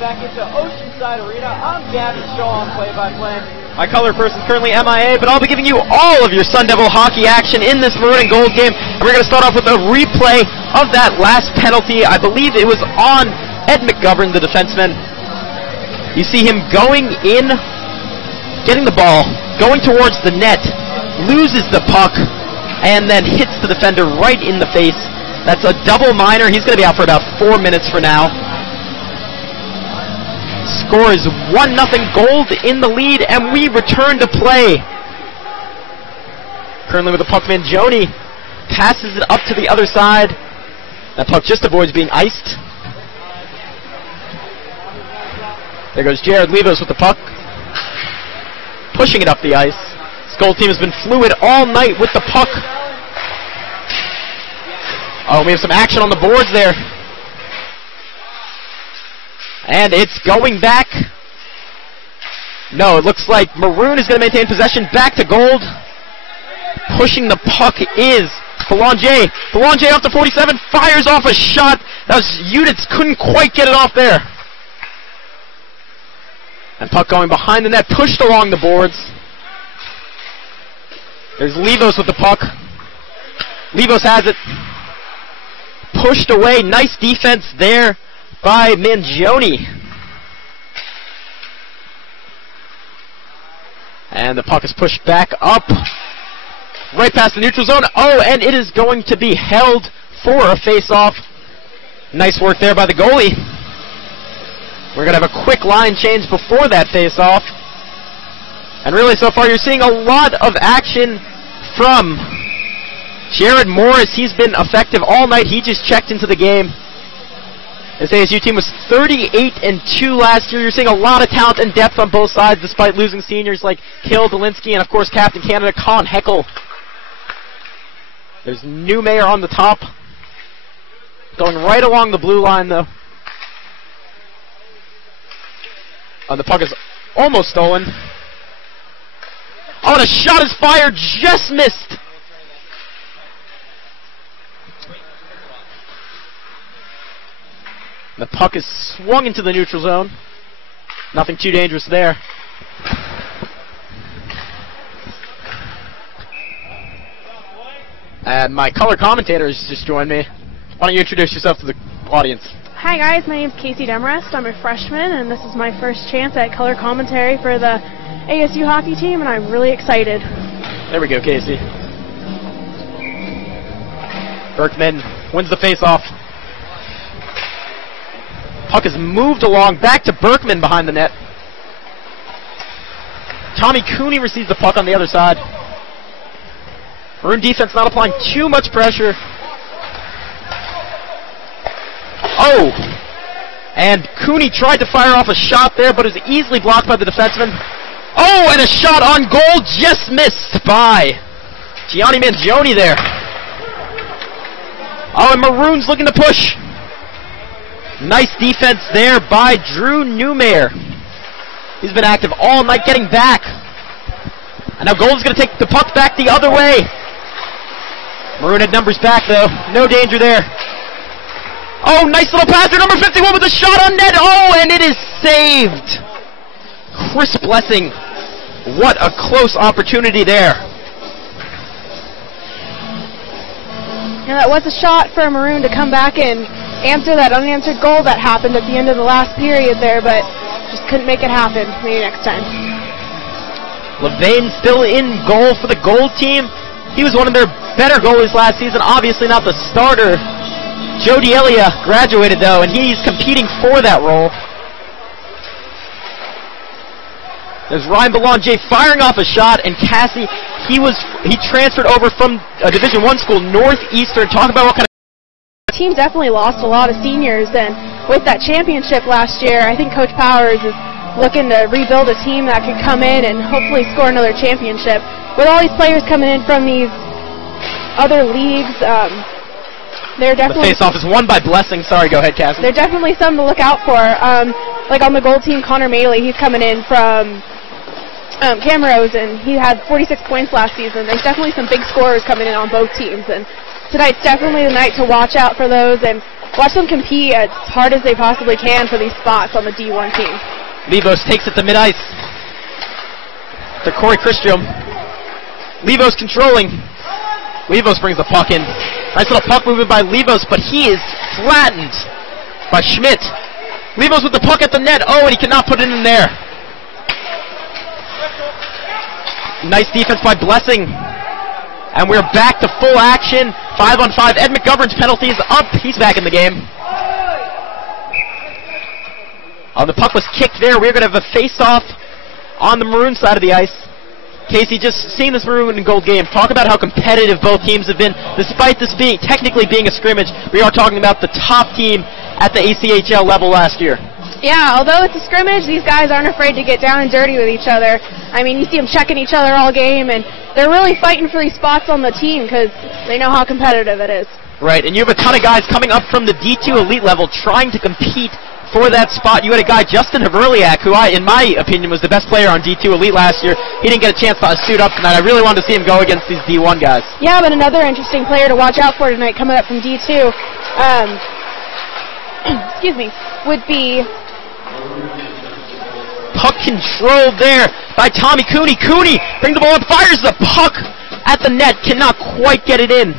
back into Oceanside Arena. I'm Gavin Shaw on play-by-play. My color person is currently MIA, but I'll be giving you all of your Sun Devil hockey action in this maroon and gold game. And we're going to start off with a replay of that last penalty. I believe it was on Ed McGovern, the defenseman. You see him going in, getting the ball, going towards the net, loses the puck, and then hits the defender right in the face. That's a double minor. He's going to be out for about 4 minutes for now. Score is 1-0 Gold in the lead, and we return to play. Currently with the puck, Mangione passes it up to the other side. That puck just avoids being iced. There goes Jared Levos with the puck, pushing it up the ice. This Gold team has been fluid all night with the puck. Oh, we have some action on the boards there. And it's going back. No, it looks like Maroon is going to maintain possession. Back to Gold. Pushing the puck is Belanger. Belanger off the 47, fires off a shot. That was Units, couldn't quite get it off there. And puck going behind the net, pushed along the boards. There's Levos with the puck. Levos has it. Pushed away, nice defense there by Mangione. And the puck is pushed back up, right past the neutral zone. Oh, and it is going to be held for a face-off. Nice work there by the goalie. We're going to have a quick line change before that face-off. And really, so far, you're seeing a lot of action from Jared Morris. He's been effective all night. He just checked into the game. This ASU team was 38-2 last year. You're seeing a lot of talent and depth on both sides, despite losing seniors like Kale Dolinsky and, of course, Captain Canada Colin Heckel. There's Newmayer on the top, going right along the blue line, though. The puck is almost stolen. Oh, and a shot is fired, just missed. The puck is swung into the neutral zone. Nothing too dangerous there. And my color commentator has just joined me. Why don't you introduce yourself to the audience? Hi guys, my name is Casey Demarest. I'm a freshman, and this is my first chance at color commentary for the ASU hockey team, and I'm really excited. There we go, Casey. Berkman wins the face-off. Puck is moved along, back to Berkman behind the net. Tommy Cooney receives the puck on the other side. Maroon defense not applying too much pressure. Oh! And Cooney tried to fire off a shot there, but is easily blocked by the defenseman. Oh, and a shot on goal just missed by Gianni Mangione there. Oh, and Maroon's looking to push. Nice defense there by Drew Newmayer. He's been active all night, getting back. And now Gold's going to take the puck back the other way. Maroon had numbers back, though. No danger there. Oh, nice little pass there, number 51 with a shot on net. Oh, and it is saved. Chris Blessing. What a close opportunity there. Yeah, that was a shot for Maroon to come back and answer that unanswered goal that happened at the end of the last period there, but just couldn't make it happen. Maybe next time. Levain still in goal for the Gold team. He was one of their better goalies last season, obviously not the starter. Joe D'Elia graduated, though, and he's competing for that role. There's Ryan Belanger firing off a shot, and Cassie, he transferred over from a Division I school, Northeastern. Talk about what kind of The team definitely lost a lot of seniors, and with that championship last year, I think Coach Powers is looking to rebuild a team that could come in and hopefully score another championship. With all these players coming in from these other leagues, they're definitely... The face-off is won by Blessing. Sorry, go ahead, Cassie. They're definitely something to look out for. Like on the Gold team, Connor Maley, he's coming in from Camrose, and he had 46 points last season. There's definitely some big scorers coming in on both teams, and tonight's definitely the night to watch out for those, and watch them compete as hard as they possibly can for these spots on the D1 team. Levos takes it to mid-ice. To Corey Christian. Levos controlling. Levos brings the puck in. Nice little puck movement by Levos, but he is flattened by Schmidt. Levos with the puck at the net. Oh, and he cannot put it in there. Nice defense by Blessing. And we're back to full action. 5-on-5. Ed McGovern's penalty is up. He's back in the game. Oh, the puck was kicked there. We're going to have a face-off on the maroon side of the ice. Casey, just seeing this maroon and gold game, talk about how competitive both teams have been. Despite this being technically being a scrimmage, we are talking about the top team at the ACHL level last year. Yeah, although it's a scrimmage, these guys aren't afraid to get down and dirty with each other. I mean, you see them checking each other all game, and they're really fighting for these spots on the team because they know how competitive it is. Right, and you have a ton of guys coming up from the D2 elite level trying to compete for that spot. You had a guy, Justin Haverliak, who in my opinion, was the best player on D2 Elite last year. He didn't get a chance to suit up tonight. I really wanted to see him go against these D1 guys. Yeah, but another interesting player to watch out for tonight coming up from D2, excuse me, would be... Puck controlled there by Tommy Cooney. Cooney brings the ball up, fires the puck at the net, cannot quite get it in.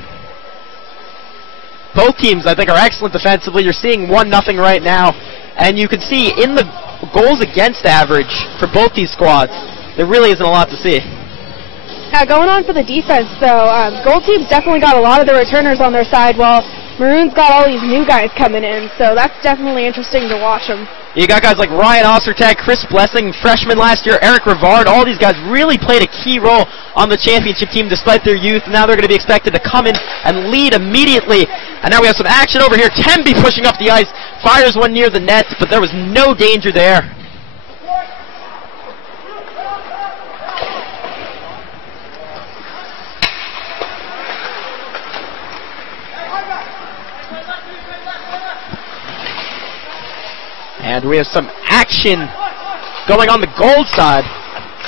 Both teams, I think, are excellent defensively. You're seeing 1-0 right now. And you can see in the goals against average for both these squads, there really isn't a lot to see. Going on for the defense, though, gold team's definitely got a lot of the returners on their side, while Maroon's got all these new guys coming in, so that's definitely interesting to watch them. You got guys like Ryan Ostertag, Chris Blessing, freshman last year, Eric Rivard. All these guys really played a key role on the championship team despite their youth. Now they're going to be expected to come in and lead immediately. And now we have some action over here. Tempe pushing up the ice, fires one near the net, but there was no danger there. And we have some action going on the gold side.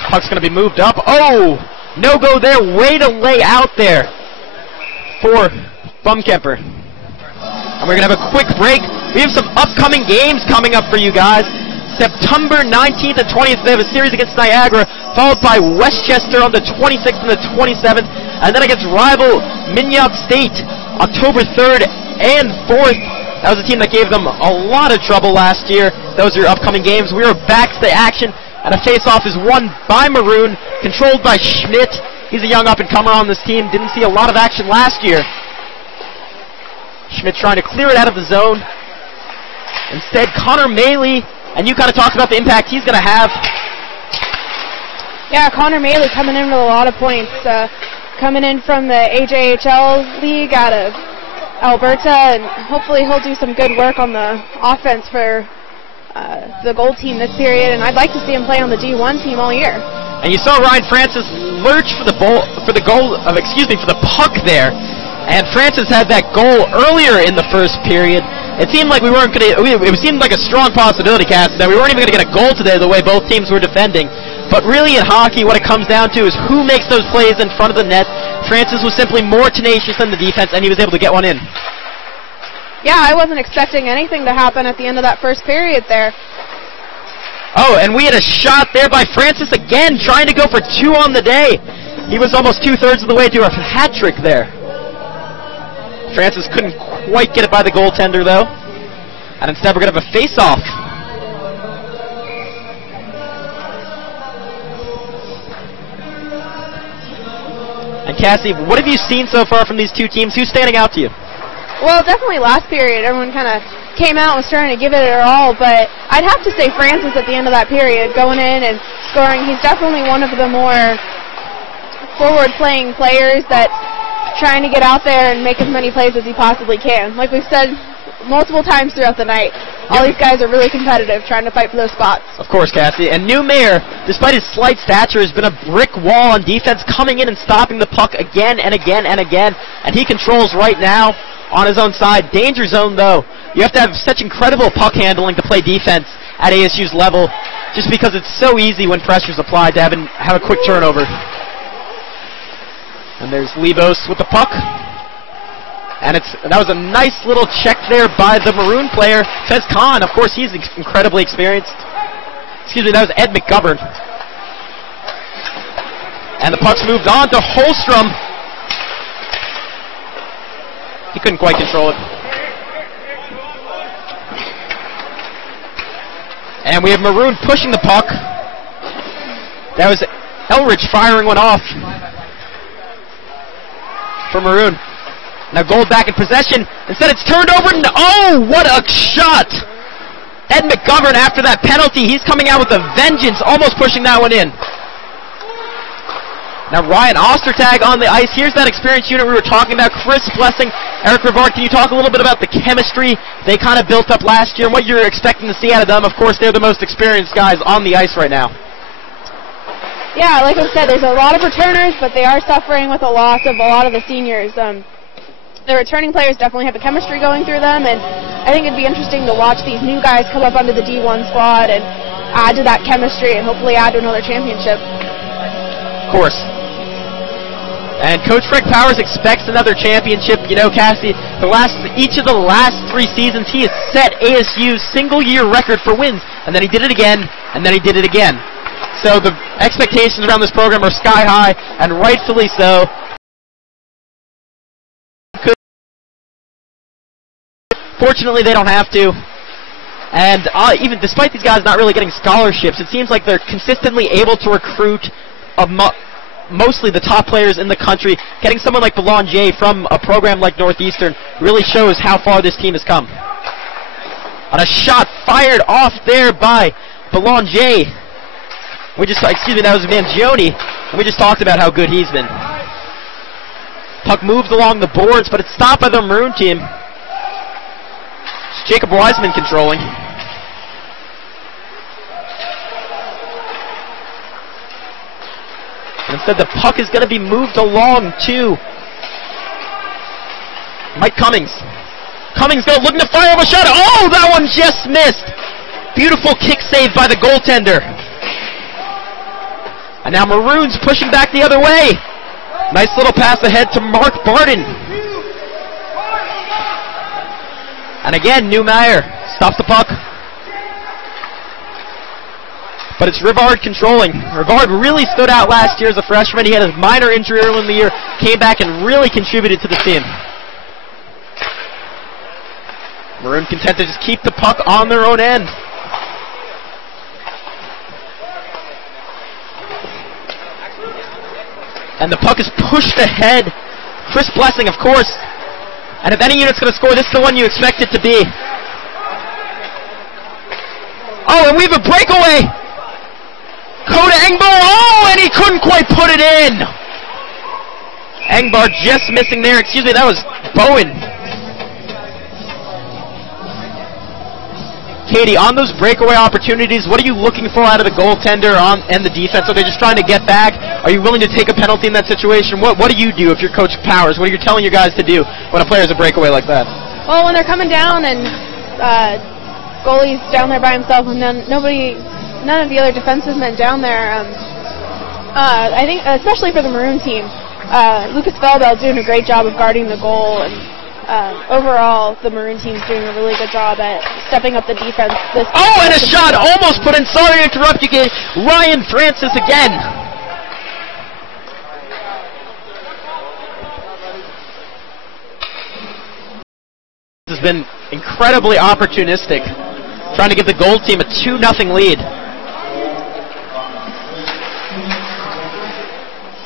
Puck's going to be moved up. Oh, no go there. Way to lay out there for Bumkemper. And we're going to have a quick break. We have some upcoming games coming up for you guys. September 19th and 20th, they have a series against Niagara, followed by Westchester on the 26th and the 27th, and then against rival Minnehaha State, October 3rd and 4th. That was a team that gave them a lot of trouble last year. Those are your upcoming games. We are back to the action, and a face-off is won by Maroon, controlled by Schmidt. He's a young up-and-comer on this team. Didn't see a lot of action last year. Schmidt trying to clear it out of the zone. Instead, Connor Maley, and you kind of talked about the impact he's going to have. Yeah, Connor Maley coming in with a lot of points. Coming in from the AJHL League out of Alberta, and hopefully he'll do some good work on the offense for the gold team this period, and I'd like to see him play on the D1 team all year. And you saw Ryan Francis lurch for the puck there, and Francis had that goal earlier in the first period. It seemed like we weren't going to, it seemed like a strong possibility, Cass, that we weren't even going to get a goal today the way both teams were defending. But really in hockey, what it comes down to is who makes those plays in front of the net. Francis was simply more tenacious than the defense, and he was able to get one in. Yeah, I wasn't expecting anything to happen at the end of that first period there. Oh, and we had a shot there by Francis again, trying to go for 2 on the day. He was almost 2/3 of the way to a hat trick there. Francis couldn't quite get it by the goaltender, though. And instead, we're going to have a face-off. And Cassie, what have you seen so far from these two teams? Who's standing out to you? Well, definitely last period, everyone kind of came out and was trying to give it their all, but I'd have to say Francis at the end of that period, going in and scoring. He's definitely one of the more forward-playing players that's trying to get out there and make as many plays as he possibly can. Like we've said multiple times throughout the night, all these guys are really competitive, trying to fight for those spots. Of course, Cassie. And New Mayor, despite his slight stature, has been a brick wall on defense, coming in and stopping the puck again and again and again. And he controls right now on his own side. Danger zone, though. You have to have such incredible puck handling to play defense at ASU's level, just because it's so easy when pressure's applied to have a quick turnover. And there's Lebos with the puck. And that was a nice little check there by the Maroon player, Fez Khan. Of course, he's incredibly experienced. Excuse me, that was Ed McGovern. And the puck's moved on to Holstrom. He couldn't quite control it. And we have Maroon pushing the puck. That was Elrich firing one off for Maroon. Now Gold back in possession. Instead it's turned over. Oh, what a shot! Ed McGovern after that penalty. He's coming out with a vengeance, almost pushing that one in. Now Ryan Ostertag on the ice. Here's that experienced unit we were talking about. Chris Blessing, Eric Rivard. Can you talk a little bit about the chemistry they kind of built up last year and what you're expecting to see out of them? Of course, they're the most experienced guys on the ice right now. Yeah, like I said, there's a lot of returners, but they are suffering with a loss of a lot of the seniors. The returning players definitely have the chemistry going through them, and I think it'd be interesting to watch these new guys come up onto the D1 squad and add to that chemistry and hopefully add to another championship. Of course. And Coach Frank Powers expects another championship. You know, Cassie, each of the last 3 seasons, he has set ASU's single-year record for wins, and then he did it again, and then he did it again. So the expectations around this program are sky high, and rightfully so. Fortunately, they don't have to. And even despite these guys not really getting scholarships, it seems like they're consistently able to recruit mostly the top players in the country. Getting someone like Belanger from a program like Northeastern really shows how far this team has come. On a shot fired off there by Belanger. That was Mangione, and we just talked about how good he's been. Puck moves along the boards, but it's stopped by the Maroon team. It's Jacob Wiseman controlling. Instead, the puck is going to be moved along to Mike Cummings. Cummings looking to fire up a shot. Oh, that one just missed. Beautiful kick save by the goaltender. And now Maroons pushing back the other way. Nice little pass ahead to Mark Barden. And again, Newmeyer stops the puck. But it's Rivard controlling. Rivard really stood out last year as a freshman. He had a minor injury early in the year, came back and really contributed to the team. Maroon content to just keep the puck on their own end. And the puck is pushed ahead. Chris Blessing, of course. And if any unit's going to score, this is the one you expect it to be. Oh, and we have a breakaway. Coda Engbar, oh, and he couldn't quite put it in. Engbar just missing there. Excuse me, that was Bowen. Katie, on those breakaway opportunities, what are you looking for out of the goaltender and the defense? Are they just trying to get back? Are you willing to take a penalty in that situation? What do you do if you're Coach Powers? What are you telling your guys to do when a player has a breakaway like that? Well, when they're coming down and goalie's down there by himself and then none of the other defensemen down there, I think, especially for the Maroon team, Lucas Feldell's doing a great job of guarding the goal, and overall, the Maroon team's doing a really good job at stepping up the defense. And a shot almost put in. Sorry to interrupt you, Kate. Ryan Francis again. This has been incredibly opportunistic, trying to give the Gold team a 2-0 lead.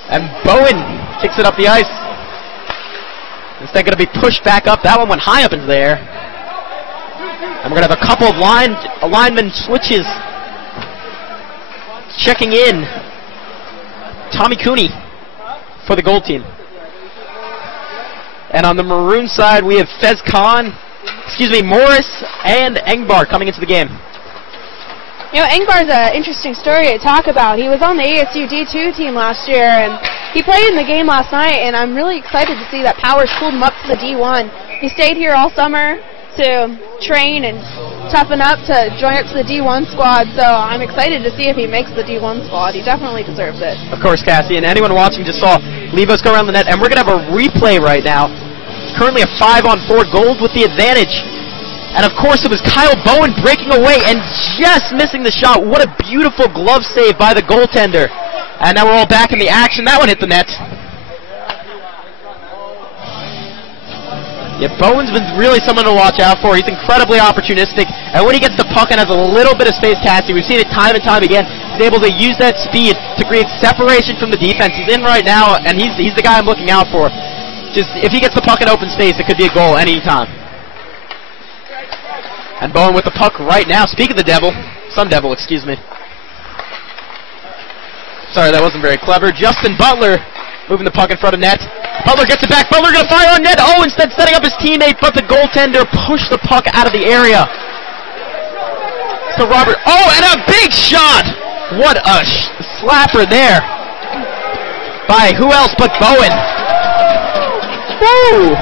And Bowen kicks it up the ice. Instead going to be pushed back up. That one went high up into the air. And we're going to have a couple of lineman switches. Checking in. Tommy Cooney for the Gold team. And on the Maroon side, we have Morris and Engbar coming into the game. You know, Engbar's an interesting story to talk about. He was on the ASU D2 team last year, and he played in the game last night, and I'm really excited to see that Powers pulled him up to the D1. He stayed here all summer to train and toughen up to join up to the D1 squad, so I'm excited to see if he makes the D1 squad. He definitely deserves it. Of course, Cassie, and anyone watching just saw Levos go around the net, and we're going to have a replay right now currently a 5-on-4, Gold with the advantage. And of course it was Kyle Bowen breaking away and just missing the shot. What a beautiful glove save by the goaltender. And now we're all back in the action. That one hit the net. Yeah, Bowen's been really someone to watch out for. He's incredibly opportunistic. And when he gets the puck and has a little bit of space, Cassie, we've seen it time and time again, he's able to use that speed to create separation from the defense. He's in right now, and he's the guy I'm looking out for. Just if he gets the puck in open space, it could be a goal any time. And Bowen with the puck right now. Speak of the devil. Sun Devil, excuse me. Sorry, that wasn't very clever. Justin Butler moving the puck in front of net. Butler gets it back. Butler going to fire on net. Oh, instead setting up his teammate, but the goaltender pushed the puck out of the area. So Robert. Oh, and a big shot. What a slapper there. By who else but Bowen. Woo!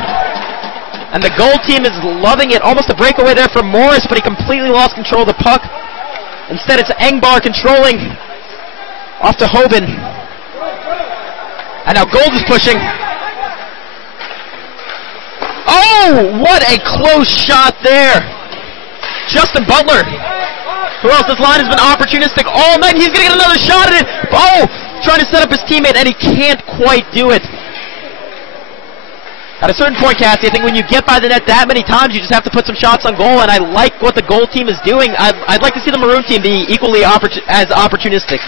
And the goal team is loving it. Almost a breakaway there from Morris, but he completely lost control of the puck. Instead, it's Engbar controlling. Off to Hoban. And now Gold is pushing. Oh, what a close shot there. Justin Butler. Who else? This line has been opportunistic all night. He's going to get another shot at it. Oh, trying to set up his teammate, and he can't quite do it. At a certain point, Cassie, I think when you get by the net that many times, you just have to put some shots on goal, and I like what the goal team is doing. I'd like to see the Maroon team be equally as opportunistic.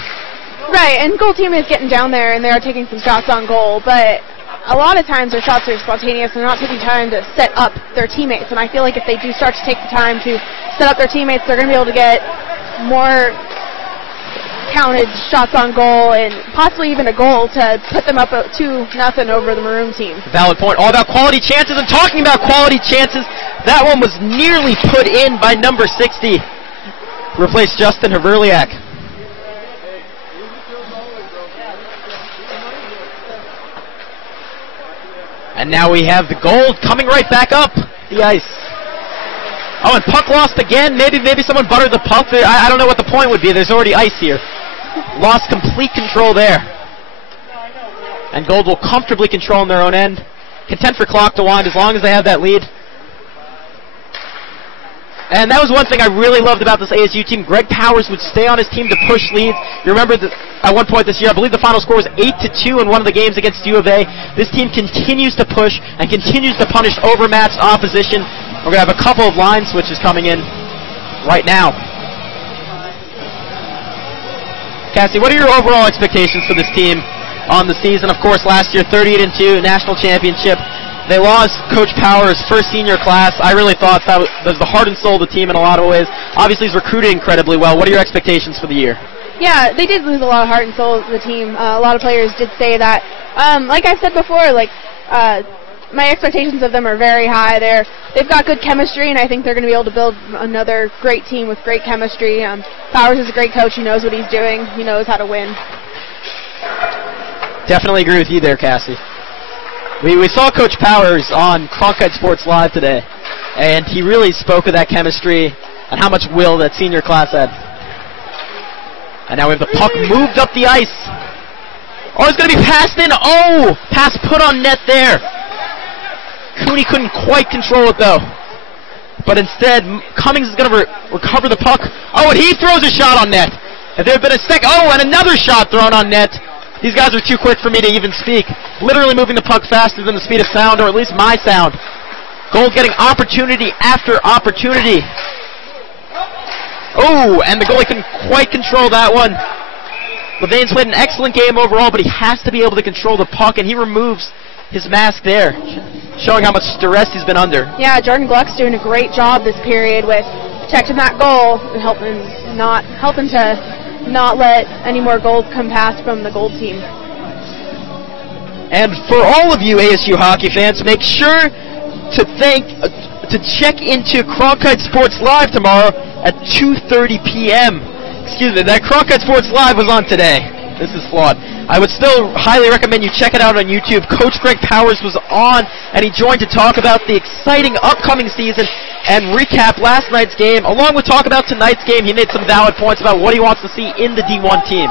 Right, and goal team is getting down there, and they are taking some shots on goal, but a lot of times their shots are spontaneous and they're not taking time to set up their teammates, and I feel like if they do start to take the time to set up their teammates, they're going to be able to get more counted shots on goal and possibly even a goal to put them up 2-0 over the Maroon team. Valid point. All about quality chances, and talking about quality chances, that one was nearly put in by number 60. Replaced Justin Haverliak. And now we have the Gold coming right back up the ice. Oh, and puck lost again. Maybe someone buttered the puck. I don't know what the point would be. There's already ice here. Lost complete control there. And Gold will comfortably control on their own end. Content for clock to wind as long as they have that lead. And that was one thing I really loved about this ASU team. Greg Powers would stay on his team to push leads. You remember that at one point this year, I believe the final score was 8-2 in one of the games against U of A. This team continues to push and continues to punish overmatched opposition. We're going to have a couple of line switches coming in right now. Cassie, what are your overall expectations for this team on the season? Of course, last year, 38-2, national championship. They lost Coach Powers' first senior class. I really thought that was the heart and soul of the team in a lot of ways. Obviously, he's recruited incredibly well. What are your expectations for the year? Yeah, they did lose a lot of heart and soul of the team. A lot of players did say that. Like I said before, my expectations of them are very high. They've got good chemistry, and I think they're going to be able to build another great team with great chemistry. Powers is a great coach. He knows what he's doing. He knows how to win. Definitely agree with you there, Cassie. We saw Coach Powers on Cronkite Sports Live today, and he really spoke of that chemistry and how much will that senior class had. And now we have the puck moved up the ice. Oh, it's going to be passed in. Oh, pass put on net there. Cooney couldn't quite control it, though. But instead, Cummings is going to recover the puck. Oh, and he throws a shot on net. If there had been a oh, and another shot thrown on net. These guys are too quick for me to even speak. Literally moving the puck faster than the speed of sound, or at least my sound. Gold getting opportunity after opportunity. Oh, and the goalie couldn't quite control that one. Levain's played an excellent game overall, but he has to be able to control the puck, and he removes his mask there, showing how much stress he's been under. Yeah, Jordan Gluck's doing a great job this period with protecting that goal and helping to not let any more goals come past from the Gold team. And for all of you ASU hockey fans, make sure to check into Cronkite Sports Live tomorrow at 2:30 p.m. Excuse me, that Cronkite Sports Live was on today. This is flawed. I would still highly recommend you check it out on YouTube. Coach Greg Powers was on, and he joined to talk about the exciting upcoming season and recap last night's game. Along with talk about tonight's game, he made some valid points about what he wants to see in the D1 team.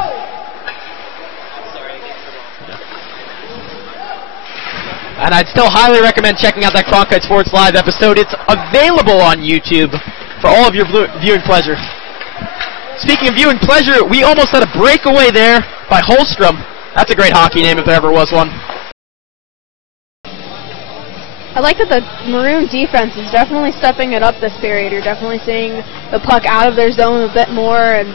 And I'd still highly recommend checking out that Cronkite Sports Live episode. It's available on YouTube for all of your viewing pleasure. Speaking of viewing pleasure, we almost had a breakaway there by Holstrom. That's a great hockey name if there ever was one. I like that the Maroon defense is definitely stepping it up this period. You're definitely seeing the puck out of their zone a bit more, and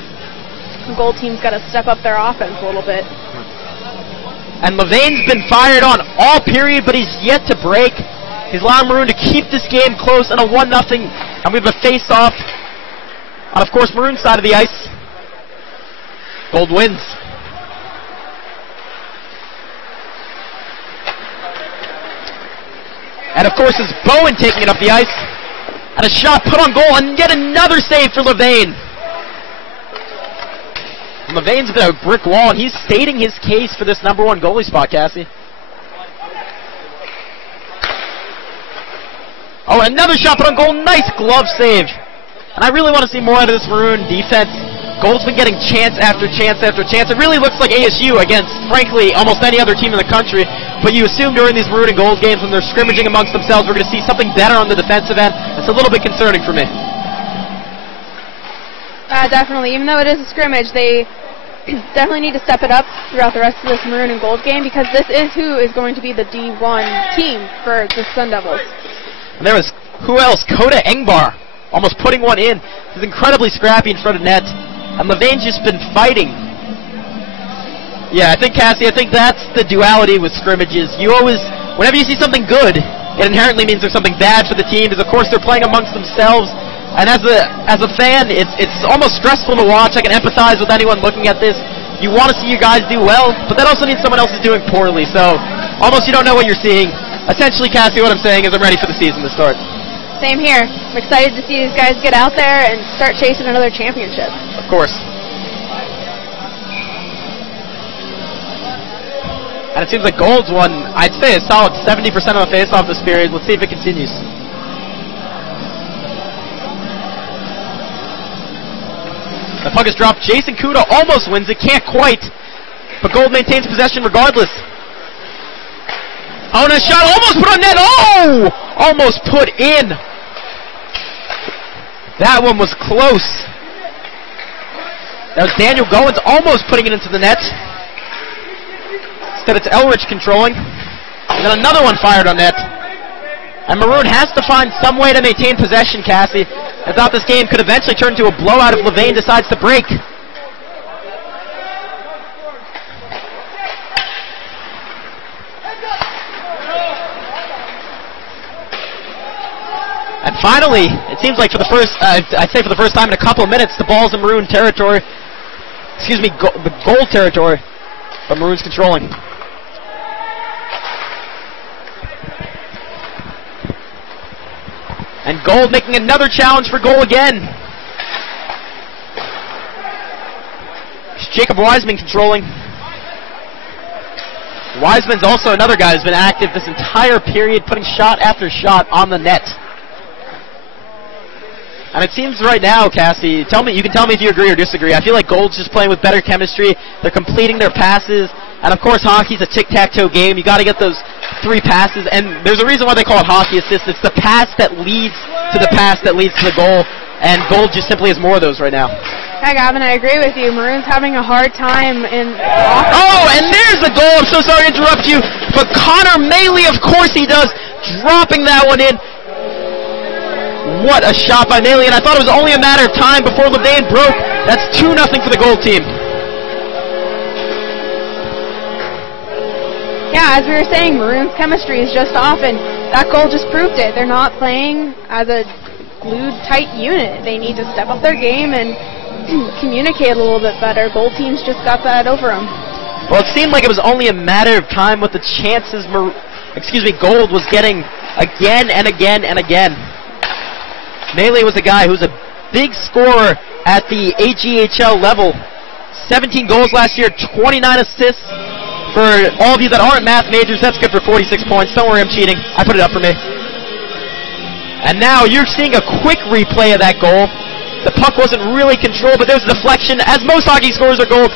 the goal team's got to step up their offense a little bit. And Levaine's been fired on all period, but he's yet to break. He's allowing Maroon to keep this game close and a 1-0, and we have a face-off on, of course, Maroon's side of the ice. Gold wins. And, of course, it's Bowen taking it up the ice. And a shot put on goal, and yet another save for Levain. Levaine's been a brick wall, and he's stating his case for this #1 goalie spot, Cassie. Oh, another shot put on goal. Nice glove save. And I really want to see more out of this Maroon defense. Gold's been getting chance after chance after chance. It really looks like ASU against, frankly, almost any other team in the country. But you assume during these Maroon and Gold games when they're scrimmaging amongst themselves, we're going to see something better on the defensive end. It's a little bit concerning for me. Definitely. Even though it is a scrimmage, they definitely need to step it up throughout the rest of this Maroon and Gold game, because this is who is going to be the D1 team for the Sun Devils. And there was, who else? Coda Engbar, almost putting one in. He's incredibly scrappy in front of net. And Levaine's just been fighting. Yeah, Cassie, I think that's the duality with scrimmages. You always, whenever you see something good, it inherently means there's something bad for the team, because of course they're playing amongst themselves. And as a fan, it's almost stressful to watch. I can empathize with anyone looking at this. You want to see you guys do well, but that also means someone else is doing poorly. So almost you don't know what you're seeing. Essentially, Cassie, what I'm saying is I'm ready for the season to start. Same here. I'm excited to see these guys get out there and start chasing another championship. Of course. And it seems like Gold's won, I'd say, a solid 70% of the face-off this period. Let's see if it continues. The puck is dropped. Jason Kuda almost wins it. Can't quite. But Gold maintains possession regardless. Oh, and a shot almost put on net. Oh! Almost put in. That one was close. That was Daniel Goins almost putting it into the net. Instead it's Elrich controlling. And then another one fired on net. And Maroon has to find some way to maintain possession, Cassie. I thought this game could eventually turn into a blowout if Levain decides to break. And finally, it seems like for the first, I'd say for the first time in a couple of minutes, the ball's in Maroon territory. Excuse me, the Gold territory. But Maroon's controlling. And Gold making another challenge for goal again. It's Jacob Wiseman controlling. Wiseman's also another guy who's been active this entire period, putting shot after shot on the net. And it seems right now, Cassie, you can tell me if you agree or disagree. I feel like Gold's just playing with better chemistry. They're completing their passes. And of course, hockey's a tic-tac-toe game. You got to get those 3 passes. And there's a reason why they call it hockey assist. It's the pass that leads to the pass that leads to the goal. And Gold just simply has more of those right now. Hi, Gavin, I agree with you. Maroon's having a hard time in... Oh, and there's the goal. I'm so sorry to interrupt you. But Connor Maley, of course he does, dropping that one in. What a shot by Maley, and I thought it was only a matter of time before Levain broke. That's 2-0 for the Gold team. Yeah, as we were saying, Maroon's chemistry is just off, and that goal just proved it. They're not playing as a glued, tight unit. They need to step up their game and communicate a little bit better. Gold team's just got that over them. Well, it seemed like it was only a matter of time with the chances Gold was getting again and again and again. Maley was a guy who's a big scorer at the AGHL level. 17 goals last year, 29 assists. For all of you that aren't math majors, that's good for 46 points. Don't worry, I'm cheating. I put it up for me. And now you're seeing a quick replay of that goal. The puck wasn't really controlled, but there's a deflection. As most hockey scores are Gold,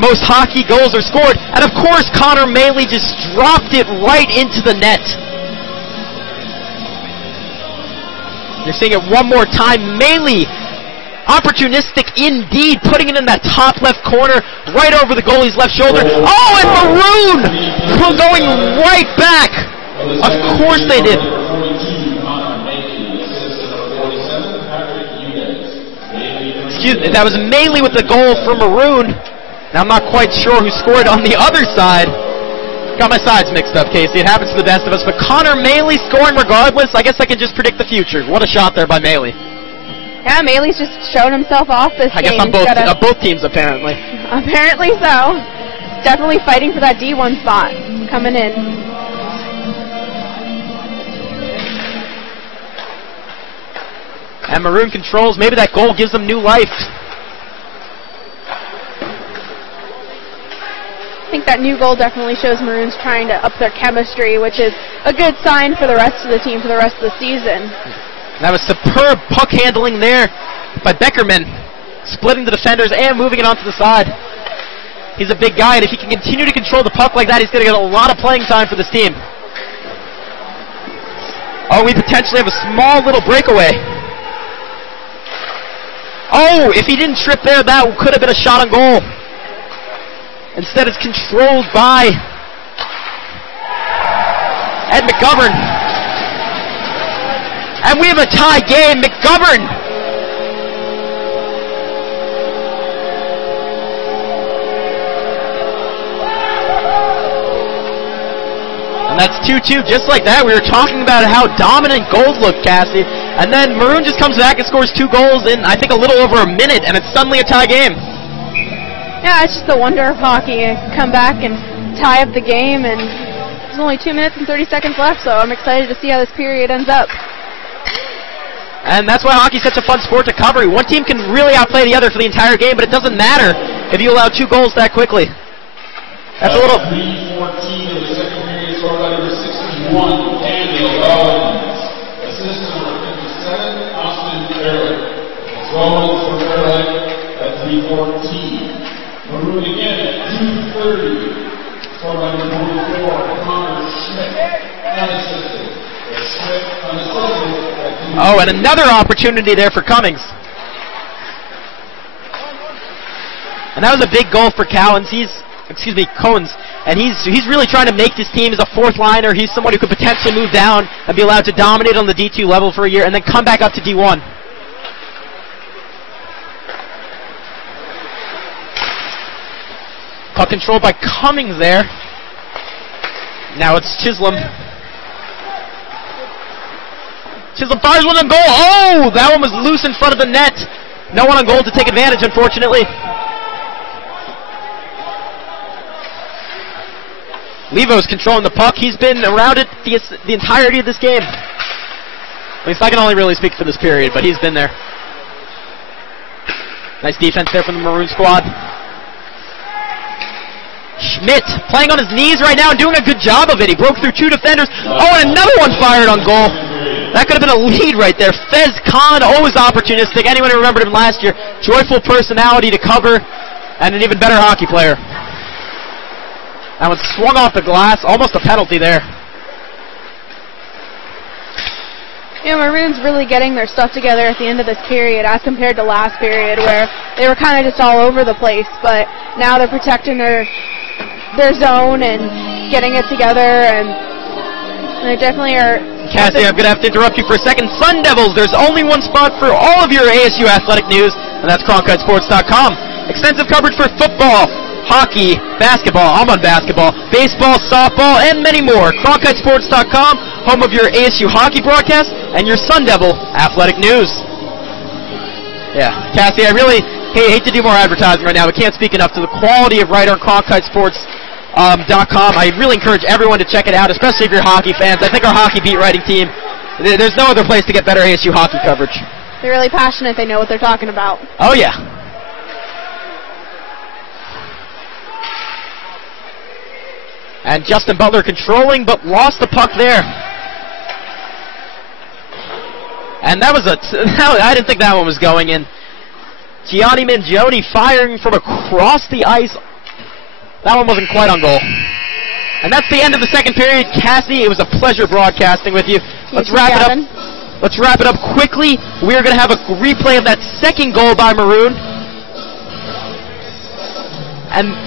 most hockey goals are scored. And of course, Connor Maley just dropped it right into the net. You're seeing it one more time. Maley, opportunistic indeed, putting it in that top left corner, right over the goalie's left shoulder. Oh, and Maroon going right back. Of course they did. That was Maley with the goal for Maroon. Now I'm not quite sure who scored on the other side. Got my sides mixed up, Casey. It happens to the best of us. But Connor Maley scoring regardless. I guess I can just predict the future. What a shot there by Maley. Yeah, Maley's just showing himself off this game. I guess on both teams, apparently. Apparently so. Definitely fighting for that D1 spot. Coming in. And Maroon controls. Maybe that goal gives them new life. I think that new goal definitely shows Maroon's trying to up their chemistry, which is a good sign for the rest of the team for the rest of the season. That was superb puck handling there by Beckerman, splitting the defenders and moving it onto the side. He's a big guy, and if he can continue to control the puck like that, he's going to get a lot of playing time for this team. Oh, we potentially have a small little breakaway. Oh, if he didn't trip there, that could have been a shot on goal. Instead, it's controlled by Ed McGovern. And we have a tie game. McGovern. And that's 2-2, just like that. We were talking about how dominant goals look, Cassie. And then Maroon just comes back and scores 2 goals in, I think, a little over a minute, and it's suddenly a tie game. Yeah, it's just the wonder of hockey. Come back and tie up the game, and there's only 2 minutes and 30 seconds left, so I'm excited to see how this period ends up. And that's why hockey's such a fun sport to cover. One team can really outplay the other for the entire game, but it doesn't matter if you allow 2 goals that quickly. That's a little... 3:14 of the second period, scored by number 61, Andy Rollins. Assist number 57, Austin Fairley. Rollins for Fairley at 3:14. Maroon again at 2:30. Scored by number 44, Connor Schmidt. Unassisted. Schmidt unassisted. Oh, and another opportunity there for Cummings. And that was a big goal for Cohens. Cohens. And he's really trying to make this team as a 4th liner. He's someone who could potentially move down and be allowed to dominate on the D2 level for a year and then come back up to D1. Puck controlled by Cummings there. Now it's Chisholm. Chisholm fires one on goal. Oh, that one was loose in front of the net. No one on goal to take advantage, unfortunately. Levo's controlling the puck. He's been around it the entirety of this game. At least I can only really speak for this period, but he's been there. Nice defense there from the Maroon squad. Schmidt playing on his knees right now and doing a good job of it. He broke through 2 defenders. Oh, and another one fired on goal. That could have been a lead right there. Fez Khan, always opportunistic. Anyone who remembered him last year, joyful personality to cover, and an even better hockey player. That one swung off the glass, almost a penalty there. Yeah, Maroon's really getting their stuff together at the end of this period as compared to last period where they were kind of just all over the place, but now they're protecting their zone and getting it together, and they definitely are... Cassie, I'm going to have to interrupt you for a second. Sun Devils, there's only one spot for all of your ASU athletic news, and that's CronkiteSports.com. Extensive coverage for football, hockey, basketball, I'm on basketball, baseball, softball, and many more. CronkiteSports.com, home of your ASU hockey broadcast and your Sun Devil athletic news. Yeah, Cassie, I really hate to do more advertising right now, but can't speak enough to the quality of writer on CronkiteSports.com. I really encourage everyone to check it out, especially if you're hockey fans. I think our hockey beat writing team, there's no other place to get better ASU hockey coverage. They're really passionate. They know what they're talking about. Oh, yeah. And Justin Butler controlling, but lost the puck there. And that was I didn't think that one was going in. Gianni Mangione firing from across the ice. That one wasn't quite on goal. And that's the end of the second period. Cassie, it was a pleasure broadcasting with you. Let's wrap it up. Let's wrap it up quickly. We are going to have a replay of that second goal by Maroon. And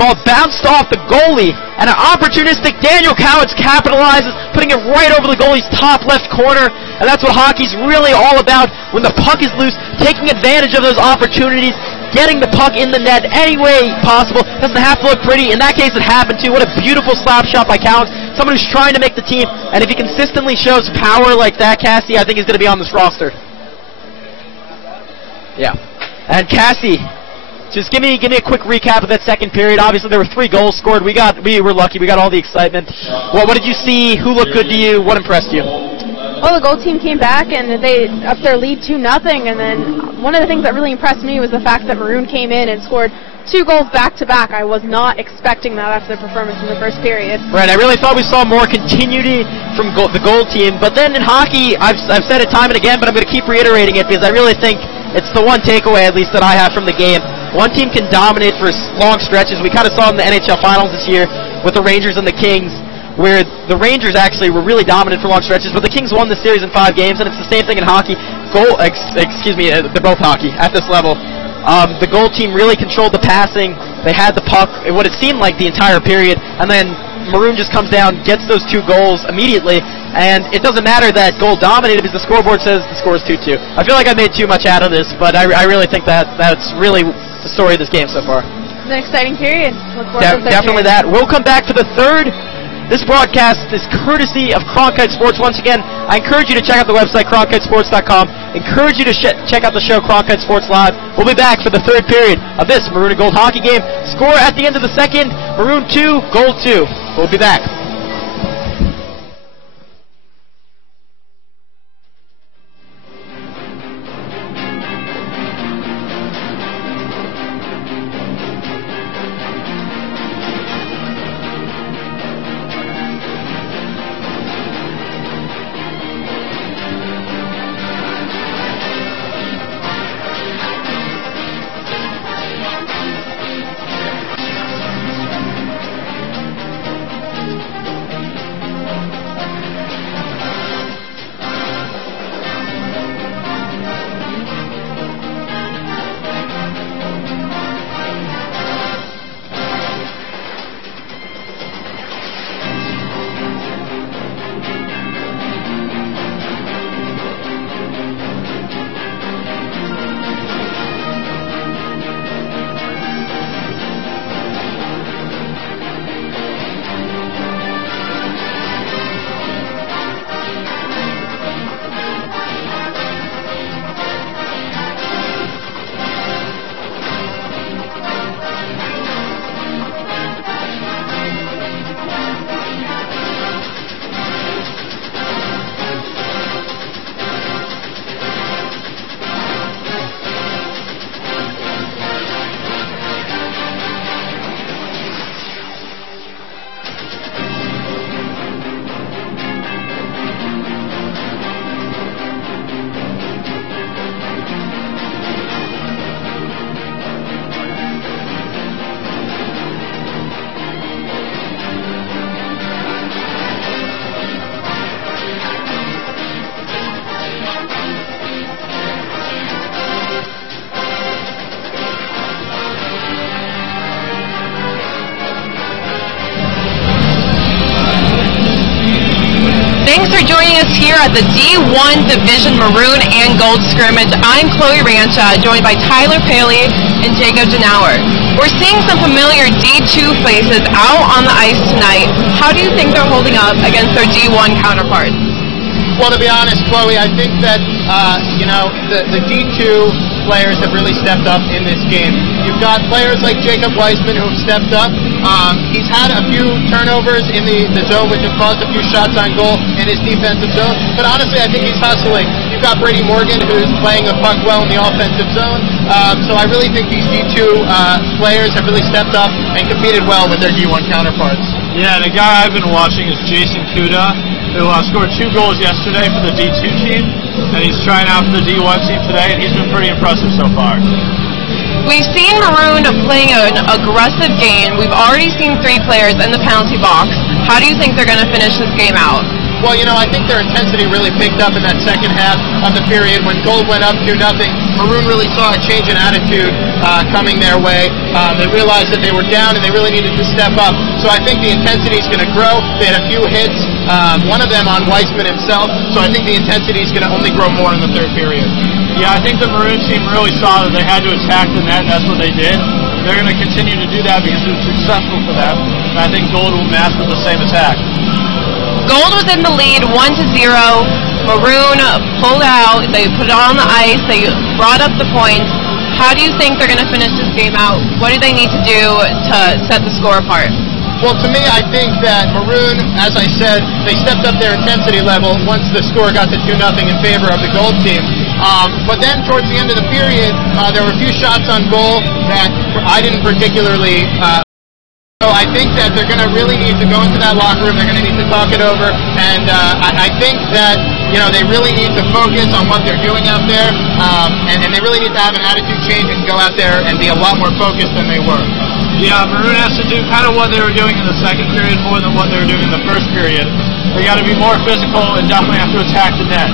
ball bounced off the goalie, and an opportunistic Daniel Cowitz capitalizes, putting it right over the goalie's top left corner. And that's what hockey's really all about. When the puck is loose, taking advantage of those opportunities, getting the puck in the net any way possible. Doesn't have to look pretty. In that case, it happened to. What a beautiful slap shot by Cowitz. Someone who's trying to make the team. And if he consistently shows power like that, Cassie, I think he's going to be on this roster. Yeah. And Cassie, just give me a quick recap of that second period. Obviously, there were 3 goals scored. We were lucky. We got all the excitement. Well, what did you see? Who looked good to you? What impressed you? Well, the goal team came back and they upped their lead 2-0. And then one of the things that really impressed me was the fact that Maroon came in and scored 2 goals back-to-back. I was not expecting that after their performance in the first period. Right, I really thought we saw more continuity from the goal team. But then in hockey, I've said it time and again, but I'm going to keep reiterating it because I really think it's the one takeaway, at least, that I have from the game. One team can dominate for long stretches. We kind of saw in the NHL Finals this year with the Rangers and the Kings, where the Rangers actually were really dominant for long stretches, but the Kings won the series in 5 games, and it's the same thing in hockey. They're both hockey at this level. The goal team really controlled the passing. They had the puck, what it seemed like the entire period, and then Maroon just comes down, gets those 2 goals immediately, and it doesn't matter that goal dominated because the scoreboard says the score is 2-2. I feel like I made too much out of this, but I really think that's really the story of this game so far. It's an exciting period. Look forward to the definitely period. that. We'll come back for the third. This broadcast is courtesy of Cronkite Sports. Once again, I encourage you to check out the website, cronkitesports.com. Encourage you to check out the show, Cronkite Sports Live. We'll be back for the third period of this Maroon and Gold hockey game. Score at the end of the second, Maroon 2, Gold 2. We'll be back. Thanks for joining us here at the D1 Division Maroon and Gold Scrimmage. I'm Chloe Rancha, joined by Tyler Paley and Jacob Denauer. We're seeing some familiar D2 faces out on the ice tonight. How do you think they're holding up against their D1 counterparts? Well, to be honest, Chloe, I think that, the D2 players have really stepped up in this game. You've got players like Jacob Weissman who have stepped up. He's had a few turnovers in the zone, which have caused a few shots on goal in his defensive zone. But honestly, I think he's hustling. You've got Brady Morgan, who's playing the puck well in the offensive zone. So I really think these D2 players have really stepped up and competed well with their D1 counterparts. Yeah, the guy I've been watching is Jason Kuda, who scored 2 goals yesterday for the D2 team, and he's trying out for the D1 team today, and he's been pretty impressive so far. We've seen Maroon playing an aggressive game. We've already seen 3 players in the penalty box. How do you think they're going to finish this game out? Well, you know, I think their intensity really picked up in that second half of the period. When Gold went up 2-0, Maroon really saw a change in attitude coming their way. They realized that they were down and they really needed to step up. So I think the intensity is going to grow. They had a few hits, one of them on Weissman himself. So I think the intensity is going to only grow more in the third period. Yeah, I think the Maroon team really saw that they had to attack the net, and that's what they did. They're going to continue to do that because it was successful for them. And I think Gold will match with the same attack. Gold was in the lead 1-0. Maroon pulled out. They put it on the ice. They brought up the points. How do you think they're going to finish this game out? What do they need to do to set the score apart? Well, to me, I think that Maroon, as I said, they stepped up their intensity level once the score got to 2-0 in favor of the Gold team. But then towards the end of the period, there were a few shots on goal that I didn't particularly so I think that they're going to really need to go into that locker room. They're going to need to talk it over, and I think that, you know, they really need to focus on what they're doing out there, and they really need to have an attitude change and go out there and be a lot more focused than they were. Yeah, Maroon has to do kind of what they were doing in the second period more than what they were doing in the first period. They got to be more physical and definitely have to attack the net.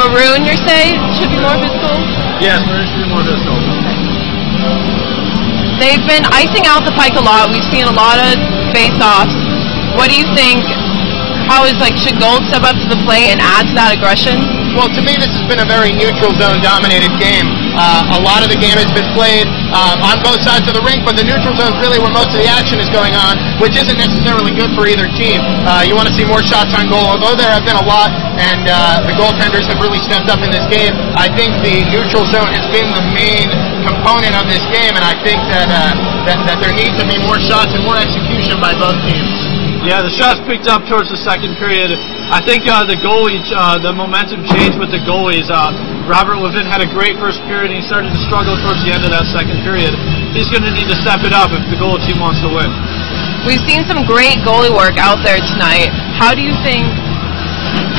Maroon, you're saying, should be more physical? Yes, Maroon should be more physical. They've been icing out the pike a lot. We've seen a lot of face-offs. What do you think? Should Gold step up to the plate and add to that aggression? Well, to me, this has been a very neutral zone-dominated game. A lot of the game has been played on both sides of the rink, but the neutral zone is really where most of the action is going on, which isn't necessarily good for either team. You want to see more shots on goal, although there have been a lot, and the goaltenders have really stepped up in this game. I think the neutral zone has been the main component of this game, and I think that there needs to be more shots and more execution by both teams. Yeah, the shots picked up towards the second period. I think the goalie, the momentum changed with the goalies. Robert Levin had a great first period, and he started to struggle towards the end of that second period. He's going to need to step it up if the goal team wants to win. We've seen some great goalie work out there tonight. How do you think,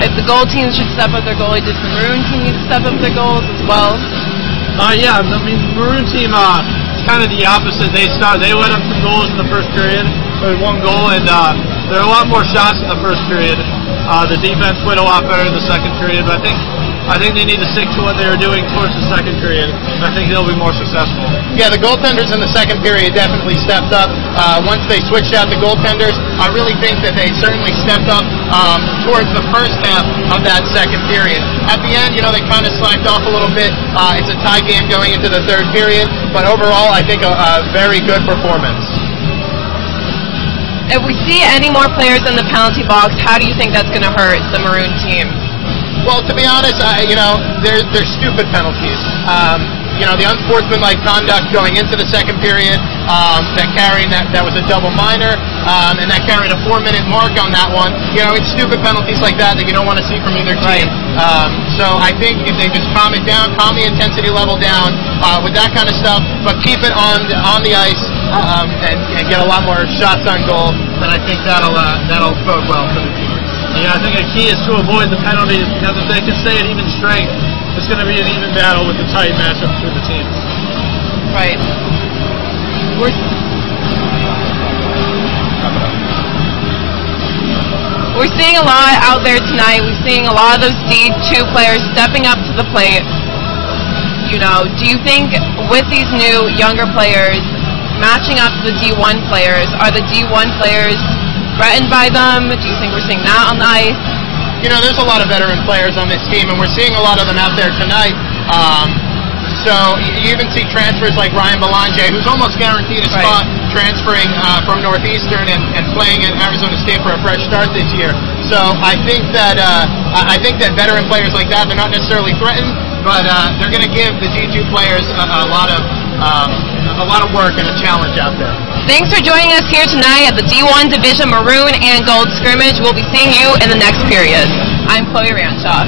if the goal team should step up their goalie, does the Maroon team need to step up their goals as well? Yeah, I mean, Maroon team, it's kind of the opposite. They let up some goals in the first period. There was 1 goal, and there are a lot more shots in the first period. The defense played a lot better in the second period, but I think they need to stick to what they were doing towards the second period. I think they'll be more successful. Yeah, the goaltenders in the second period definitely stepped up. Once they switched out the goaltenders, I really think that they certainly stepped up towards the first half of that second period. At the end, you know, they kind of slacked off a little bit. It's a tie game going into the third period, but overall, I think a very good performance. If we see any more players in the penalty box, how do you think that's going to hurt the Maroon team? Well, to be honest, they're stupid penalties. The unsportsmanlike conduct going into the second period, that was a double minor, and that carried a 4-minute mark on that one. You know, it's stupid penalties like that you don't want to see from either team. So I think if they just calm it down, calm the intensity level down with that kind of stuff, but keep it on the ice and get a lot more shots on goal, then I think that'll bode well for the team. Yeah, I think the key is to avoid the penalties, because if they can stay at even strength, it's going to be an even battle with the tight matchup between the teams. Right. We're seeing a lot out there tonight. We're seeing a lot of those D2 players stepping up to the plate. You know, do you think with these new younger players matching up to the D1 players, are the D1 players threatened by them? Do you think we're seeing that on the ice? You know, there's a lot of veteran players on this team, and we're seeing a lot of them out there tonight. So you even see transfers like Ryan Belanger, who's almost guaranteed a spot transferring from Northeastern and playing at Arizona State for a fresh start this year. So I think that veteran players like that, they're not necessarily threatened, but they're going to give the D2 players a lot of work and a challenge out there. Thanks for joining us here tonight at the D1 Division Maroon and Gold Scrimmage. We'll be seeing you in the next period. I'm Chloe Ranshaw.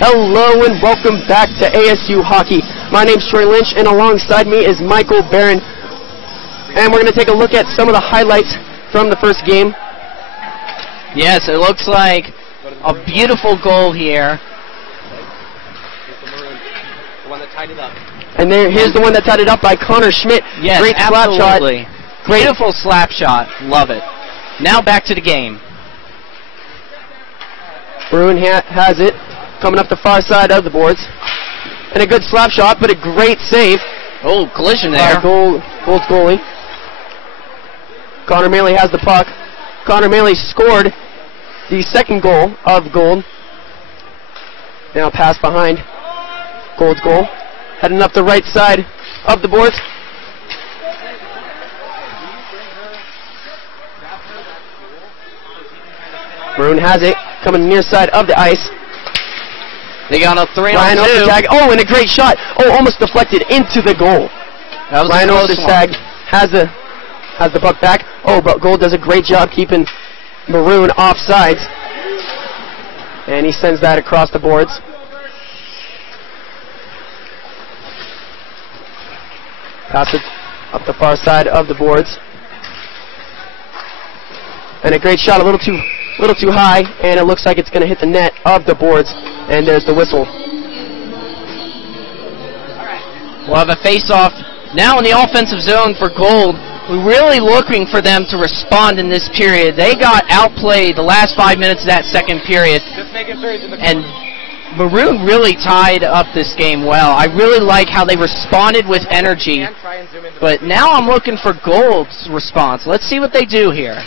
Hello and welcome back to ASU Hockey. My name's Troy Lynch, and alongside me is Michael Barron. And we're going to take a look at some of the highlights from the first game. Yes, it looks like a beautiful goal here. And here's the one that tied it up by Connor Schmidt. Yes, great slap shot. Beautiful slap shot. Love it. Now back to the game. Maroon has it, coming up the far side of the boards. And a good slap shot, but a great save. Oh, collision there. Gold's goalie. Connor Maley has the puck. Connor Maley scored the second goal of Gold. Now pass behind Gold's goal. Heading up the right side of the boards. Maroon has it, coming near side of the ice. They got a 3-on-2. Ryan Ostertag, oh, and a great shot. Oh, almost deflected into the goal. That was Ryan a close Ostertag has the puck back. Oh, but Gold does a great job keeping Maroon off sides. And he sends that across the boards. Pass it up the far side of the boards. And a great shot, a little too high, and it looks like it's going to hit the net of the boards. And there's the whistle. We'll have a face-off now in the offensive zone for Gold. We're really looking for them to respond in this period. They got outplayed the last 5 minutes of that second period. And Maroon really tied up this game well. I really like how they responded with energy. But now I'm looking for Gold's response. Let's see what they do here.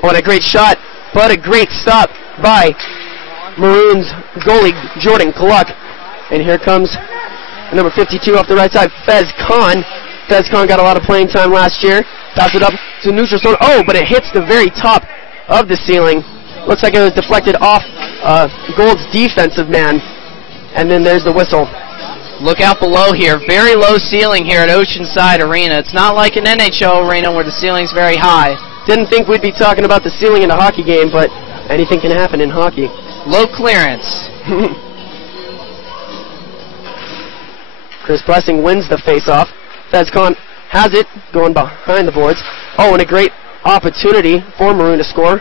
What a great shot, but a great stop by Maroon's goalie, Jordan Gluck. And here comes number 52 off the right side, Fez Khan. Fez Khan got a lot of playing time last year. Pass it up to neutral zone. Oh, but it hits the very top of the ceiling. Looks like it was deflected off Gold's defensive man. And then there's the whistle. Look out below here. Very low ceiling here at Oceanside Arena. It's not like an NHL arena where the ceiling's very high. Didn't think we'd be talking about the ceiling in a hockey game, but anything can happen in hockey. Low clearance. Chris Blessing wins the face-off. Fez Khan has it, going behind the boards. Oh, and a great opportunity for Maroon to score.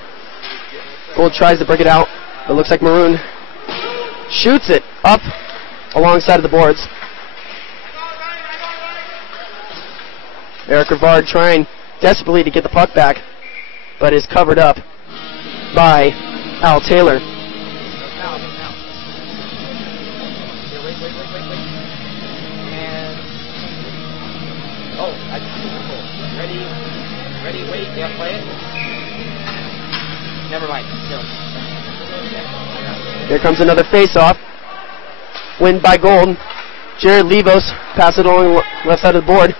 Gold tries to break it out. It looks like Maroon shoots it up alongside of the boards. Eric Rivard trying desperately to get the puck back, but is covered up by Al Taylor. Ready, wait, yeah, play it. Never mind. Here comes another face-off. Win by Gold. Jared Levos pass it along the left side of the board.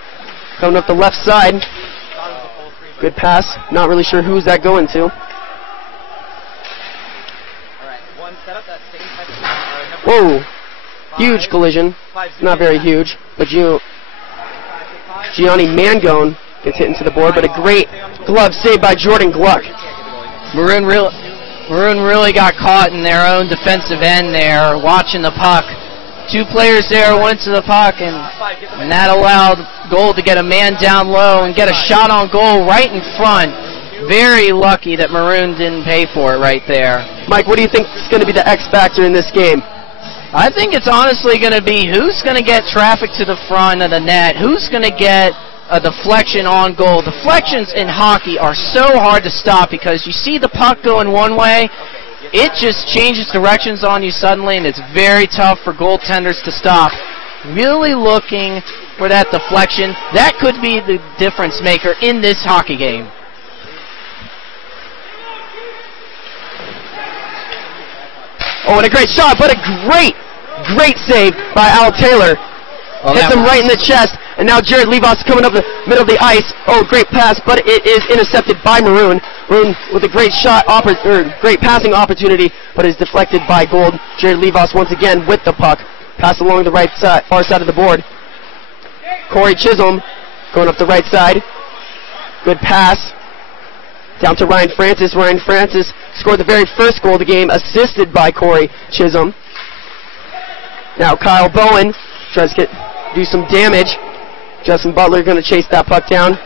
Coming up the left side. Good pass. Not really sure who's that going to. Whoa. Huge collision. Not very huge, but Gianni Mangone gets hit into the board, but a great glove save by Jordan Gluck. Maroon really got caught in their own defensive end there, watching the puck. Two players there went to the puck, and that allowed Gold to get a man down low and get a shot on goal right in front. Very lucky that Maroon didn't pay for it right there. Mike, what do you think is going to be the X factor in this game? I think it's honestly going to be who's going to get traffic to the front of the net, who's going to get a deflection on goal. Deflections in hockey are so hard to stop because you see the puck going one way, it just changes directions on you suddenly, and it's very tough for goaltenders to stop. Really looking for that deflection. That could be the difference maker in this hockey game. Oh, and a great shot, but a great save by Al Taylor. Hits him right in the chest, and now Jared Levos coming up the middle of the ice. Oh, great pass, but it is intercepted by Maroon. Maroon with a great shot, great passing opportunity, but is deflected by Gold. Jared Levos once again with the puck. Pass along the right side, far side of the board. Corey Chisholm going up the right side. Good pass. Down to Ryan Francis. Ryan Francis scored the very first goal of the game, assisted by Corey Chisholm. Now Kyle Bowen tries to do some damage. Justin Butler going to chase that puck down.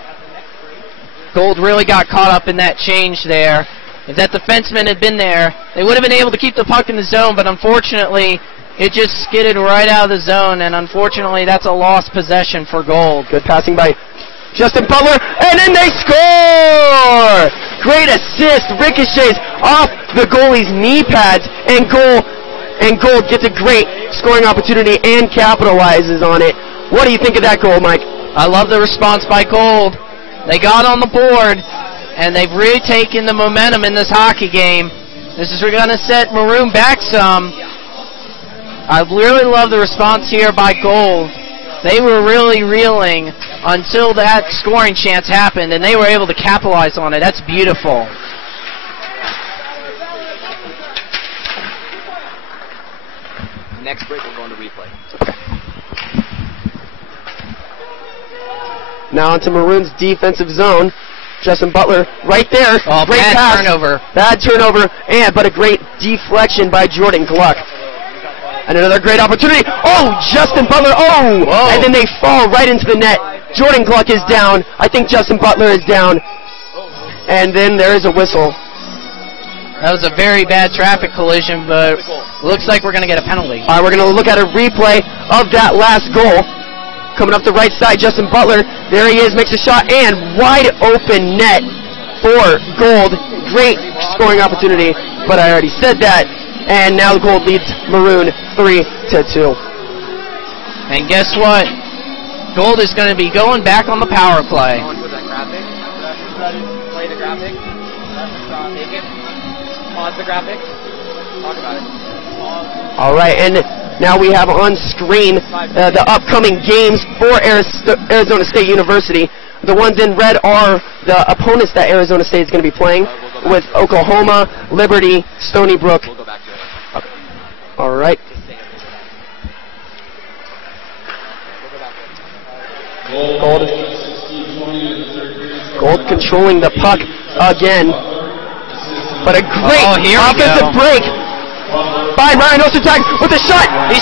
Gold really got caught up in that change there. If that defenseman had been there, they would have been able to keep the puck in the zone, but unfortunately, it just skidded right out of the zone, and unfortunately, that's a lost possession for Gold. Good passing by Justin Butler, and then they score! Great assist, ricochets off the goalie's knee pads, and Gold gets a great scoring opportunity and capitalizes on it. What do you think of that goal, Mike? I love the response by Gold. They got on the board, and they've really taken the momentum in this hockey game. This is going to set Maroon back some. I really love the response here by Gold. They were really reeling until that scoring chance happened, and they were able to capitalize on it. That's beautiful. Next break, we'll go into replay. Now into Maroon's defensive zone. Justin Butler right there. Oh, great bad pass. turnover. Bad turnover, but a great deflection by Jordan Gluck. And another great opportunity. Oh, Justin Butler. Oh! Whoa. And then they fall right into the net. Jordan Gluck is down. I think Justin Butler is down. And then there is a whistle. That was a very bad traffic collision, but looks like we're going to get a penalty. All right, we're going to look at a replay of that last goal. Coming up the right side, Justin Butler. There he is, makes a shot, and wide open net for Gold. Great scoring opportunity, but I already said that. And now Gold leads Maroon 3-2. And guess what? Gold is going to be going back on the power play. Play the graphic. Take it. Pause the graphic. Talk about it. All right, and now we have on screen the upcoming games for Arizona State University. The ones in red are the opponents that Arizona State is going to be playing with Oklahoma, Liberty, Stony Brook. We'll go back to it. All right. Gold controlling the puck again. But a great offensive break by Ryan Ostertag with a shot. He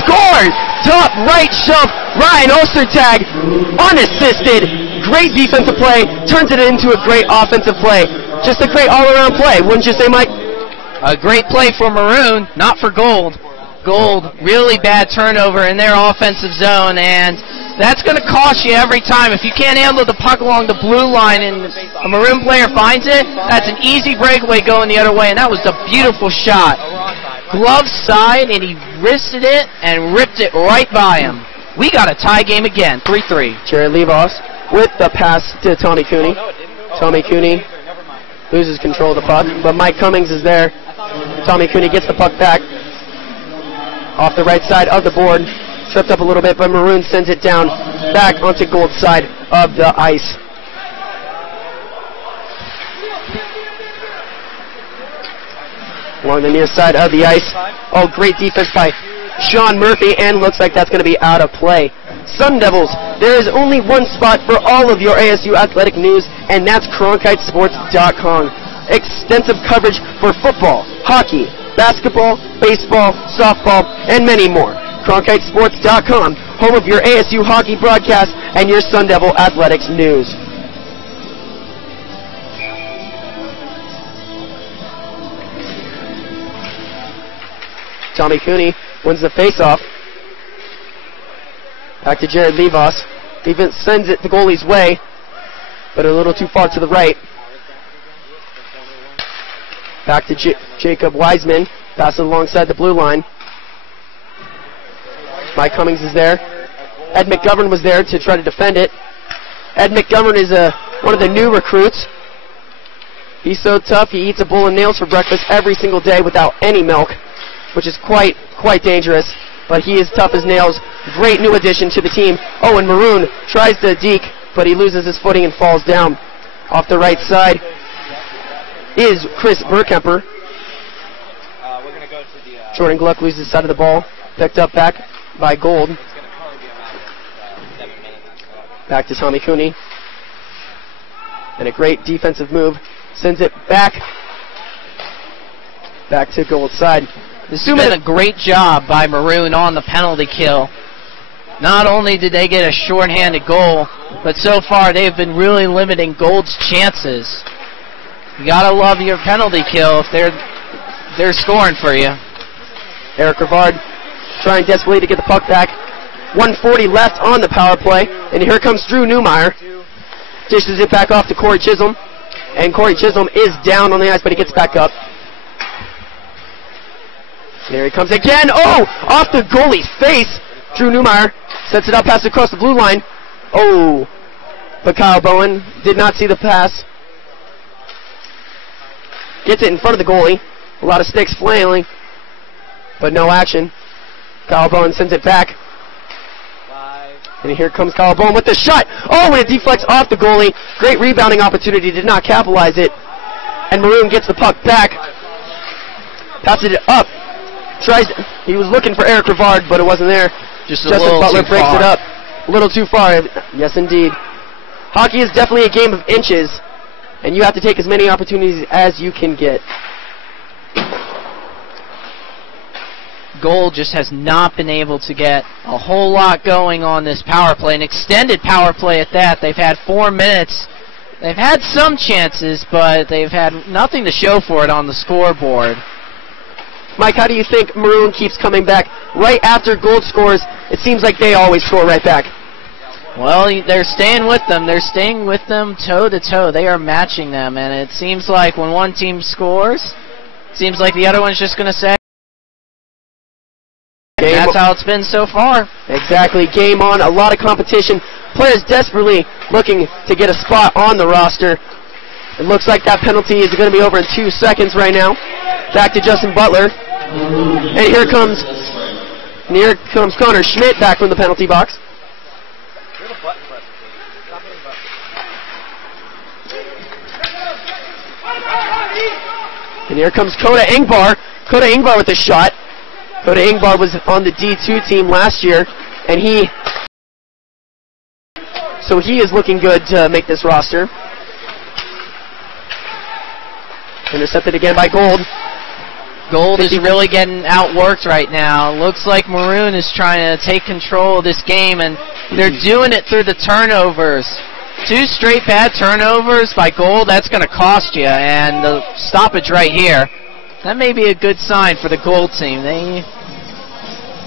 scores! Top right shove. Ryan Ostertag unassisted. Great defensive play. Turns it into a great offensive play. Just a great all-around play, wouldn't you say, Mike? A great play for Maroon, not for Gold. Gold, really bad turnover in their offensive zone, and that's going to cost you every time. If you can't handle the puck along the blue line and a Maroon player finds it, that's an easy breakaway going the other way, and that was a beautiful shot. Glove side, and he wristed it and ripped it right by him. We got a tie game again, 3-3. Jared Levos with the pass to Tommy Cooney. Tommy Cooney loses control of the puck, but Mike Cummings is there. Tommy Cooney gets the puck back off the right side of the board. Tripped up a little bit, but Maroon sends it down back onto Gold's side of the ice. Along the near side of the ice. Oh, great defense by Sean Murphy, and looks like that's going to be out of play. Sun Devils, there is only one spot for all of your ASU athletic news, and that's CronkiteSports.com. Extensive coverage for football, hockey, basketball, baseball, softball, and many more. CronkiteSports.com, home of your ASU hockey broadcast and your Sun Devil athletics news. Tommy Cooney wins the faceoff. Back to Jared Levos. Defense sends it the goalie's way, but a little too far to the right. Back to Jacob Wiseman. Pass it alongside the blue line. Mike Cummings is there. Ed McGovern was there to try to defend it. Ed McGovern is one of the new recruits. He's so tough, he eats a bowl of nails for breakfast every single day without any milk, which is quite dangerous. But he is tough as nails. Great new addition to the team. Oh, and Maroon tries to deke, but he loses his footing and falls down. Off the right side is Chris Burkemper. Jordan Gluck loses side of the ball. Picked up back by Gold. Back to Tommy Cooney. And a great defensive move. Sends it back to Gold's side. This has been a great job by Maroon on the penalty kill. Not only did they get a shorthanded goal, but so far they've been really limiting Gold's chances. You gotta love your penalty kill if they're scoring for you. Eric Rivard trying desperately to get the puck back. 1:40 left on the power play, and here comes Drew Newmeyer. Dishes it back off to Corey Chisholm, and Corey Chisholm is down on the ice, but he gets back up. There he comes again. Oh, off the goalie's face. Drew Newmeyer sets it up, passes across the blue line. Oh, but Kyle Bowen did not see the pass. Gets it in front of the goalie. A lot of sticks flailing, but no action. Kyle Bowen sends it back. And here comes Kyle Bowen with the shot. Oh, and it deflects off the goalie. Great rebounding opportunity, did not capitalize it. And Maroon gets the puck back. Passes it up. He was looking for Eric Rivard, but it wasn't there. Just a little Butler too breaks far. it up. A little too far. Yes, indeed. Hockey is definitely a game of inches, and you have to take as many opportunities as you can get. Gold just has not been able to get a whole lot going on this power play, an extended power play at that. They've had 4 minutes. They've had some chances, but they've had nothing to show for it on the scoreboard. Mike, how do you think Maroon keeps coming back right after Gold scores? It seems like they always score right back. Well, they're staying with them. They're staying with them toe-to-toe. They are matching them, and it seems like when one team scores, it seems like the other one's just going to say, and that's how it's been so far. Exactly. Game on. A lot of competition. Players desperately looking to get a spot on the roster. It looks like that penalty is going to be over in 2 seconds right now. Back to Justin Butler. And here comes Connor Schmidt back from the penalty box. And here comes Koda Ingbar. Koda Ingbar with a shot. Koda Ingbar was on the D2 team last year, and he is looking good to make this roster. Intercepted again by Gold. Gold is really getting outworked right now. Looks like Maroon is trying to take control of this game, and they're doing it through the turnovers. 2 straight bad turnovers by Gold, that's going to cost you, and the stoppage right here, that may be a good sign for the Gold team.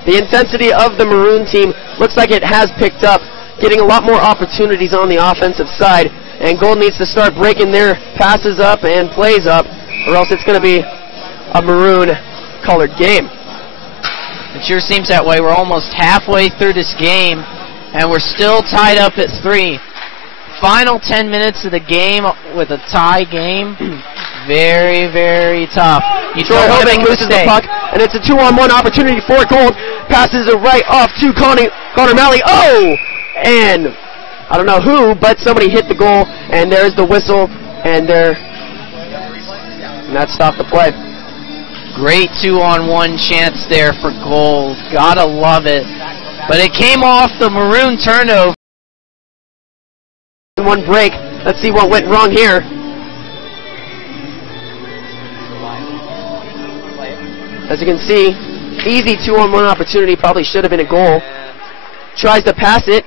The intensity of the Maroon team looks like it has picked up, getting a lot more opportunities on the offensive side, and Gold needs to start breaking their passes up and plays up, or else it's going to be a maroon-colored game. It sure seems that way. We're almost halfway through this game, and we're still tied up at 3. Final 10 minutes of the game with a tie game. Very, very tough. You Troy Hoban loses the puck, and it's a 2-on-1 opportunity for Gold. Passes it right off to Connor Malley. Oh! And I don't know who, but somebody hit the goal, and there's the whistle, and that stopped the play. Great 2-on-1 chance there for Gold. Gotta love it. But it came off the Maroon turnover. One break. Let's see what went wrong here. As you can see, easy 2-on-1 opportunity, probably should have been a goal. Tries to pass it,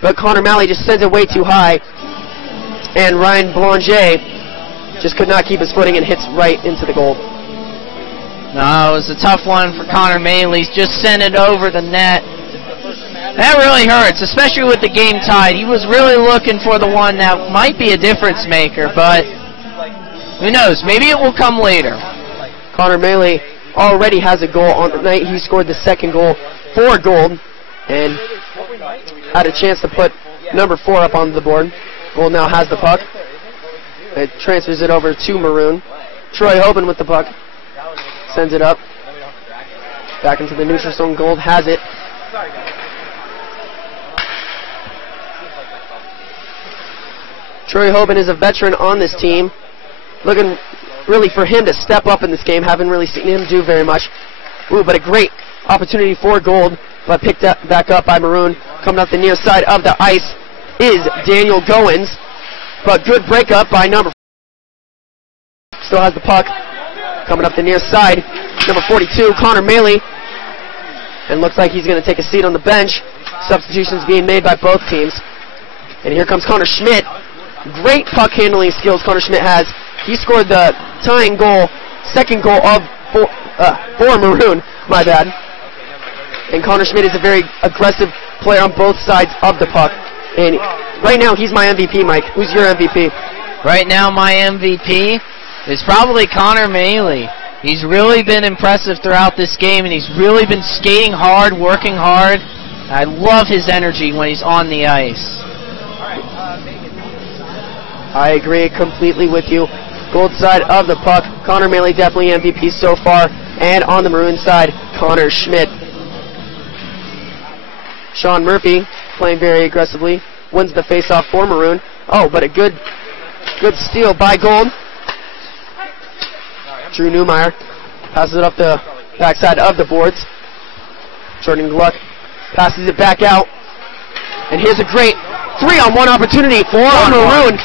but Connor Malley just sends it way too high. And Ryan Blanger just could not keep his footing and hits right into the goal. No, it was a tough one for Connor Malley. Just sent it over the net. That really hurts, especially with the game tied. He was really looking for the one that might be a difference maker, but who knows? Maybe it will come later. Connor Malley already has a goal on the night. He scored the second goal for Gold and had a chance to put number 4 up on the board. Gold now has the puck. It transfers it over to Maroon. Troy Hoban with the puck. Sends it up. Back into the neutral zone. Gold has it. Troy Hoban is a veteran on this team. Looking really for him to step up in this game. Haven't really seen him do very much. Ooh, but a great opportunity for Gold, but picked up back up by Maroon. Coming up the near side of the ice is Daniel Goins, but good breakup by number 4. Still has the puck. Coming up the near side number 42, Connor Maley. And looks like he's going to take a seat on the bench. Substitutions being made by both teams. And here comes Connor Schmidt. Great puck handling skills Connor Schmidt has. He scored the tying goal, second goal for Maroon, my bad. And Connor Schmidt is a very aggressive player on both sides of the puck. And right now, he's my MVP, Mike. Who's your MVP? Right now, my MVP is probably Connor Maley. He's really been impressive throughout this game, and he's really been skating hard, working hard. I love his energy when he's on the ice. I agree completely with you. Gold side of the puck, Connor Maley definitely MVP so far. And on the Maroon side, Connor Schmidt. Sean Murphy playing very aggressively. Wins the faceoff for Maroon. Oh, but a good steal by Gold. Drew Newmeyer passes it up the backside of the boards. Jordan Gluck passes it back out. And here's a great 3-on-1 opportunity for Maroon.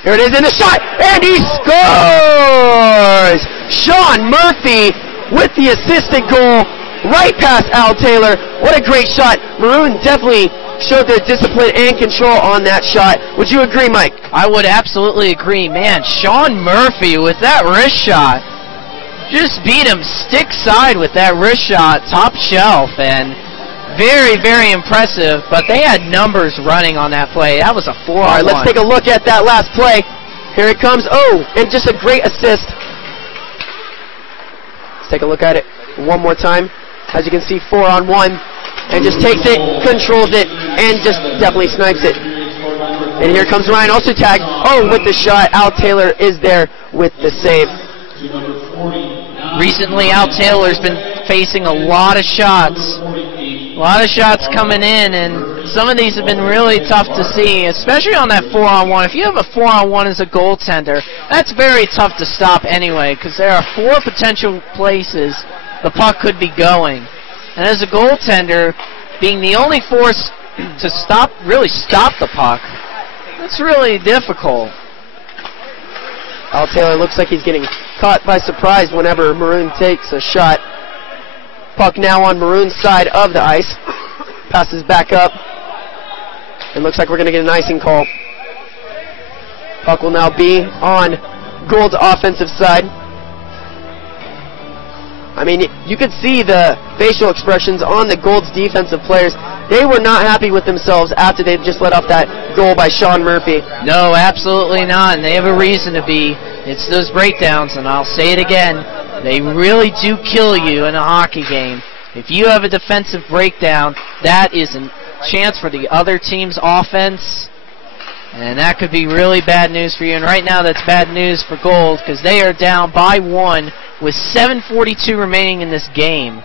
Here it is in the shot, and he scores! Sean Murphy with the assisted goal right past Al Taylor. What a great shot. Maroon definitely showed their discipline and control on that shot. Would you agree, Mike? I would absolutely agree. Man, Sean Murphy with that wrist shot. Just beat him stick side with that wrist shot, top shelf, and very, very impressive. But they had numbers running on that play. That was a 4-on-1. All right, let's take a look at that last play. Here it comes. Oh, and just a great assist. Let's take a look at it one more time. As you can see, 4-on-1. And just takes it, controls it, and just definitely snipes it. And here comes Ryan Ostertag. Oh, with the shot. Al Taylor is there with the save. Recently, Al Taylor's been facing a lot of shots. A lot of shots coming in, and some of these have been really tough to see, especially on that 4-on-1. If you have a 4-on-1 as a goaltender, that's very tough to stop anyway, because there are 4 potential places the puck could be going. And as a goaltender, being the only force to really stop the puck, that's really difficult. Al Taylor looks like he's getting caught by surprise whenever Maroon takes a shot. Puck now on Maroon's side of the ice. Passes back up. It looks like we're going to get an icing call. Puck will now be on Gold's offensive side. I mean, you could see the facial expressions on the Gold's defensive players. They were not happy with themselves after they just let off that goal by Sean Murphy. No, absolutely not, and they have a reason to be. It's those breakdowns, and I'll say it again. They really do kill you in a hockey game. If you have a defensive breakdown, that is a chance for the other team's offense, and that could be really bad news for you. And right now that's bad news for Gold because they are down by 1 with 7:42 remaining in this game.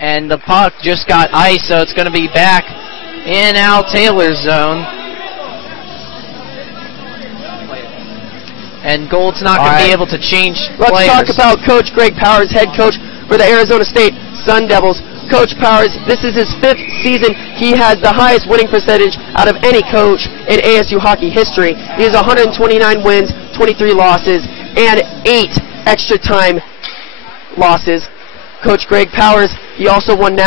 And the puck just got ice, so it's going to be back in Al Taylor's zone. And Gold's not going to be able to change players. Let's talk about Coach Greg Powers, head coach for the Arizona State Sun Devils. Coach Powers, this is his 5th season. He has the highest winning percentage out of any coach in ASU hockey history. He has 129 wins, 23 losses, and 8 extra time losses. Coach Greg Powers, he also won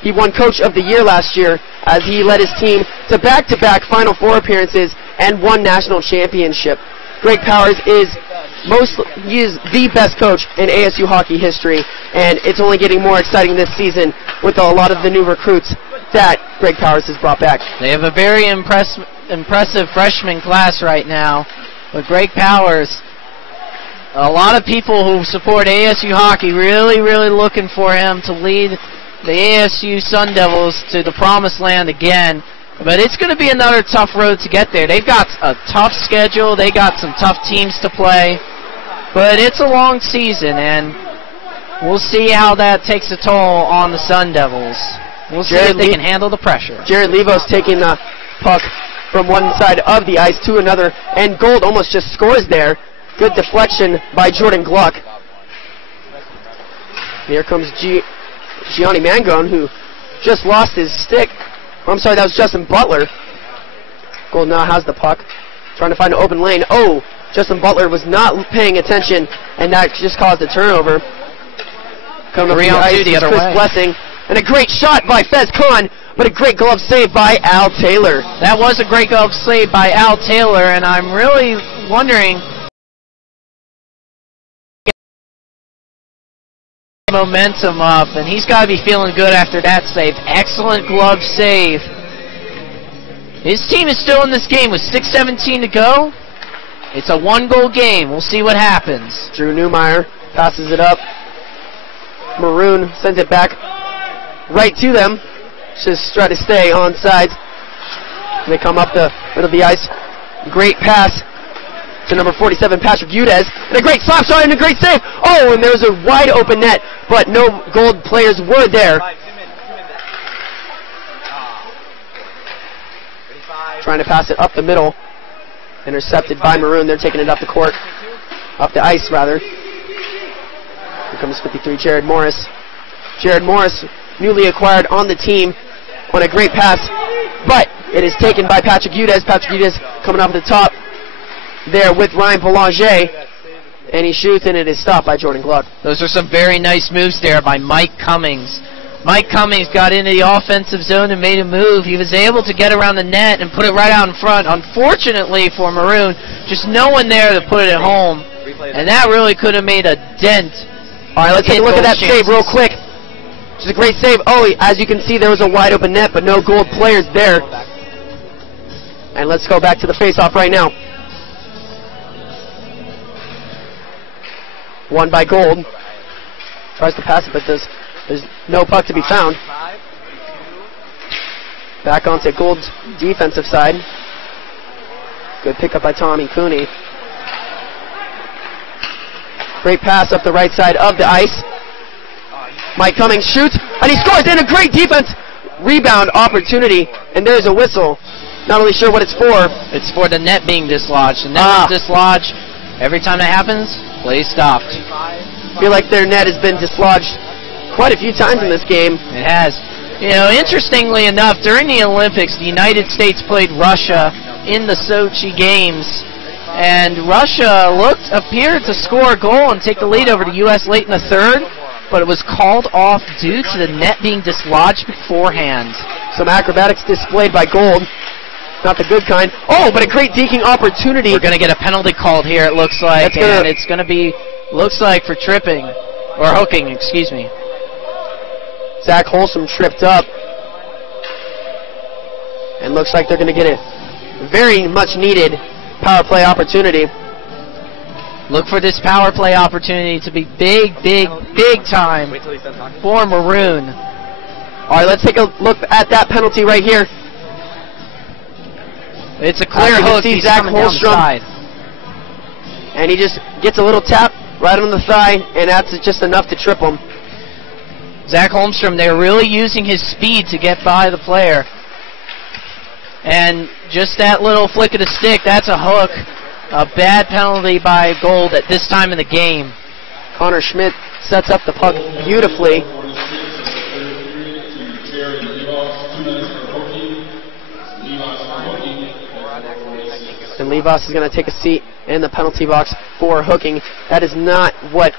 he won Coach of the Year last year as he led his team to back-to-back Final Four appearances and 1 national championship. Greg Powers is the best coach in ASU hockey history, and it's only getting more exciting this season with a lot of the new recruits that Greg Powers has brought back. They have a very impressive freshman class right now with Greg Powers. A lot of people who support ASU hockey really, really looking for him to lead the ASU Sun Devils to the promised land again. But it's going to be another tough road to get there. They've got a tough schedule. They got some tough teams to play. But it's a long season, and we'll see how that takes a toll on the Sun Devils. We'll see if they can handle the pressure. Jared Levos taking the puck from one side of the ice to another, and Gold almost just scores there. Good deflection by Jordan Gluck. Here comes Gianni Mangone, who just lost his stick. I'm sorry, that was Justin Butler. Gold now has the puck. Trying to find an open lane. Oh, Justin Butler was not paying attention, and that just caused a turnover. Coming up the ice is Chris Blessing. And a great shot by Fez Khan, but a great glove save by Al Taylor. That was a great glove save by Al Taylor, and I'm really wondering momentum up, and he's got to be feeling good after that save. Excellent glove save. His team is still in this game with 6:17 to go. It's a one-goal game. We'll see what happens. Drew Newmeyer passes it up. Maroon sends it back right to them. Just try to stay on sides. They come up the middle of the ice. Great pass to number 47, Patrick Udez. And a great slap shot and a great save. Oh, and there was a wide open net, but no Gold players were there. Trying to pass it up the middle. Intercepted by Maroon. They're taking it up the court. Up the ice, rather. Here comes 53, Jared Morris. Jared Morris, newly acquired on the team, on a great pass, but it is taken by Patrick Udez. Patrick Udez coming up at the top there with Ryan Belanger, and he shoots, and it is stopped by Jordan Gluck. Those are some very nice moves there by Mike Cummings. Mike Cummings got into the offensive zone and made a move. He was able to get around the net and put it right out in front. Unfortunately for Maroon, just no one there to put it at home, and that really could have made a dent. All right, let's take a look at that save real quick. Just a great save. Oh, as you can see, there was a wide open net, but no Gold players there. And let's go back to the face-off right now. Won by Gold. Tries to pass it, but there's no puck to be found. Back onto Gold's defensive side. Good pickup by Tommy Cooney. Great pass up the right side of the ice. Mike Cummings shoots, and he scores, and a great defense rebound opportunity, and there's a whistle. Not really sure what it's for. It's for the net being dislodged. The net is dislodged. Every time that happens, play stopped. I feel like their net has been dislodged quite a few times in this game. It has. You know, interestingly enough, during the Olympics, the United States played Russia in the Sochi Games, and Russia appeared to score a goal and take the lead over the U.S. late in the third, but it was called off due to the net being dislodged beforehand. Some acrobatics displayed by Gold. Not the good kind. Oh, but a great deking opportunity. We're going to get a penalty called here, it looks like, and it's going to be, looks like, for tripping, or hooking, excuse me. Zach Holsom tripped up. And looks like they're going to get a very much needed power play opportunity. Look for this power play opportunity to be big, big, big time for Maroon. All right, let's take a look at that penalty right here. It's a clear hook. He's Zach coming down the side. And he just gets a little tap right on the thigh, and that's just enough to trip him. Zach Holmstrom, they're really using his speed to get by the player. And just that little flick of the stick, that's a hook. A bad penalty by Gold at this time in the game. Connor Schmidt sets up the puck beautifully. And Levos is going to take a seat in the penalty box for hooking. That is not what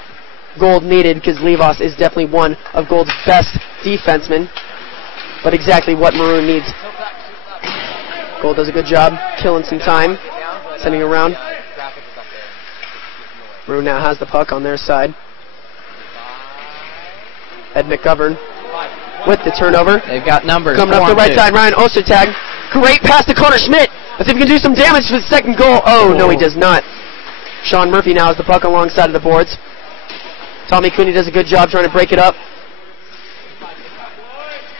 Gold needed, because Levos is definitely one of Gold's best defensemen, but exactly what Maroon needs. Gold does a good job killing some time, sending around. Maroon now has the puck on their side. Ed McGovern with the turnover. They've got numbers. Coming up the right side, Ryan Ostertag. Great pass to Connor Schmidt. Let's see if he can do some damage for the second goal. Oh, no, he does not. Sean Murphy now has the puck alongside of the boards. Tommy Cooney does a good job trying to break it up.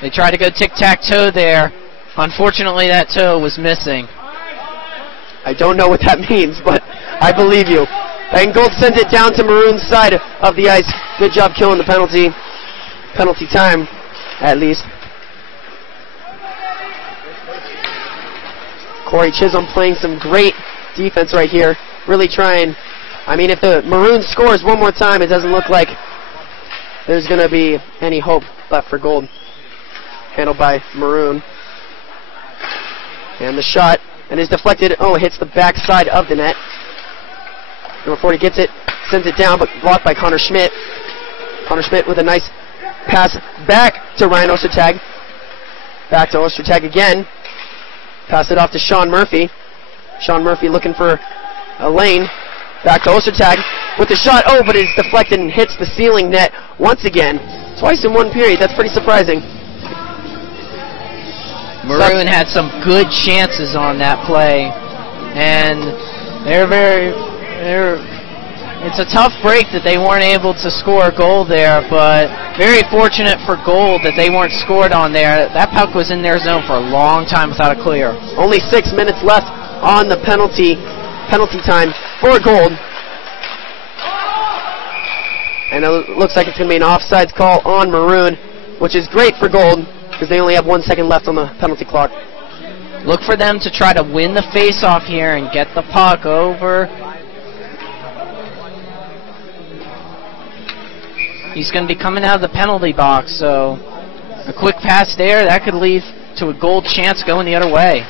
They try to go tic-tac-toe there. Unfortunately, that toe was missing. I don't know what that means, but I believe you. And Gold sends it down to Maroon's side of the ice. Good job killing the penalty. Penalty time, at least. Corey Chisholm playing some great defense right here. Really trying. I mean, if the Maroon scores one more time, it doesn't look like there's going to be any hope left for Gold. Handled by Maroon. And the shot, and is deflected. Oh, it hits the back side of the net. Number 40 gets it, sends it down, but blocked by Connor Schmidt. Connor Schmidt with a nice pass back to Ryan Ostertag. Back to Ostertag again. Pass it off to Sean Murphy. Sean Murphy looking for a lane. Back to Ostertag with the shot. Oh, but it's deflected and hits the ceiling net once again. Twice in one period. That's pretty surprising. Maroon had some good chances on that play, and it's a tough break that they weren't able to score a goal there, but very fortunate for Gold that they weren't scored on there. That puck was in their zone for a long time without a clear. Only 6 minutes left on the penalty time for Gold. And it looks like it's going to be an offsides call on Maroon, which is great for Gold because they only have 1 second left on the penalty clock. Look for them to try to win the face-off here and get the puck over. He's going to be coming out of the penalty box, so a quick pass there, that could lead to a Gold chance going the other way.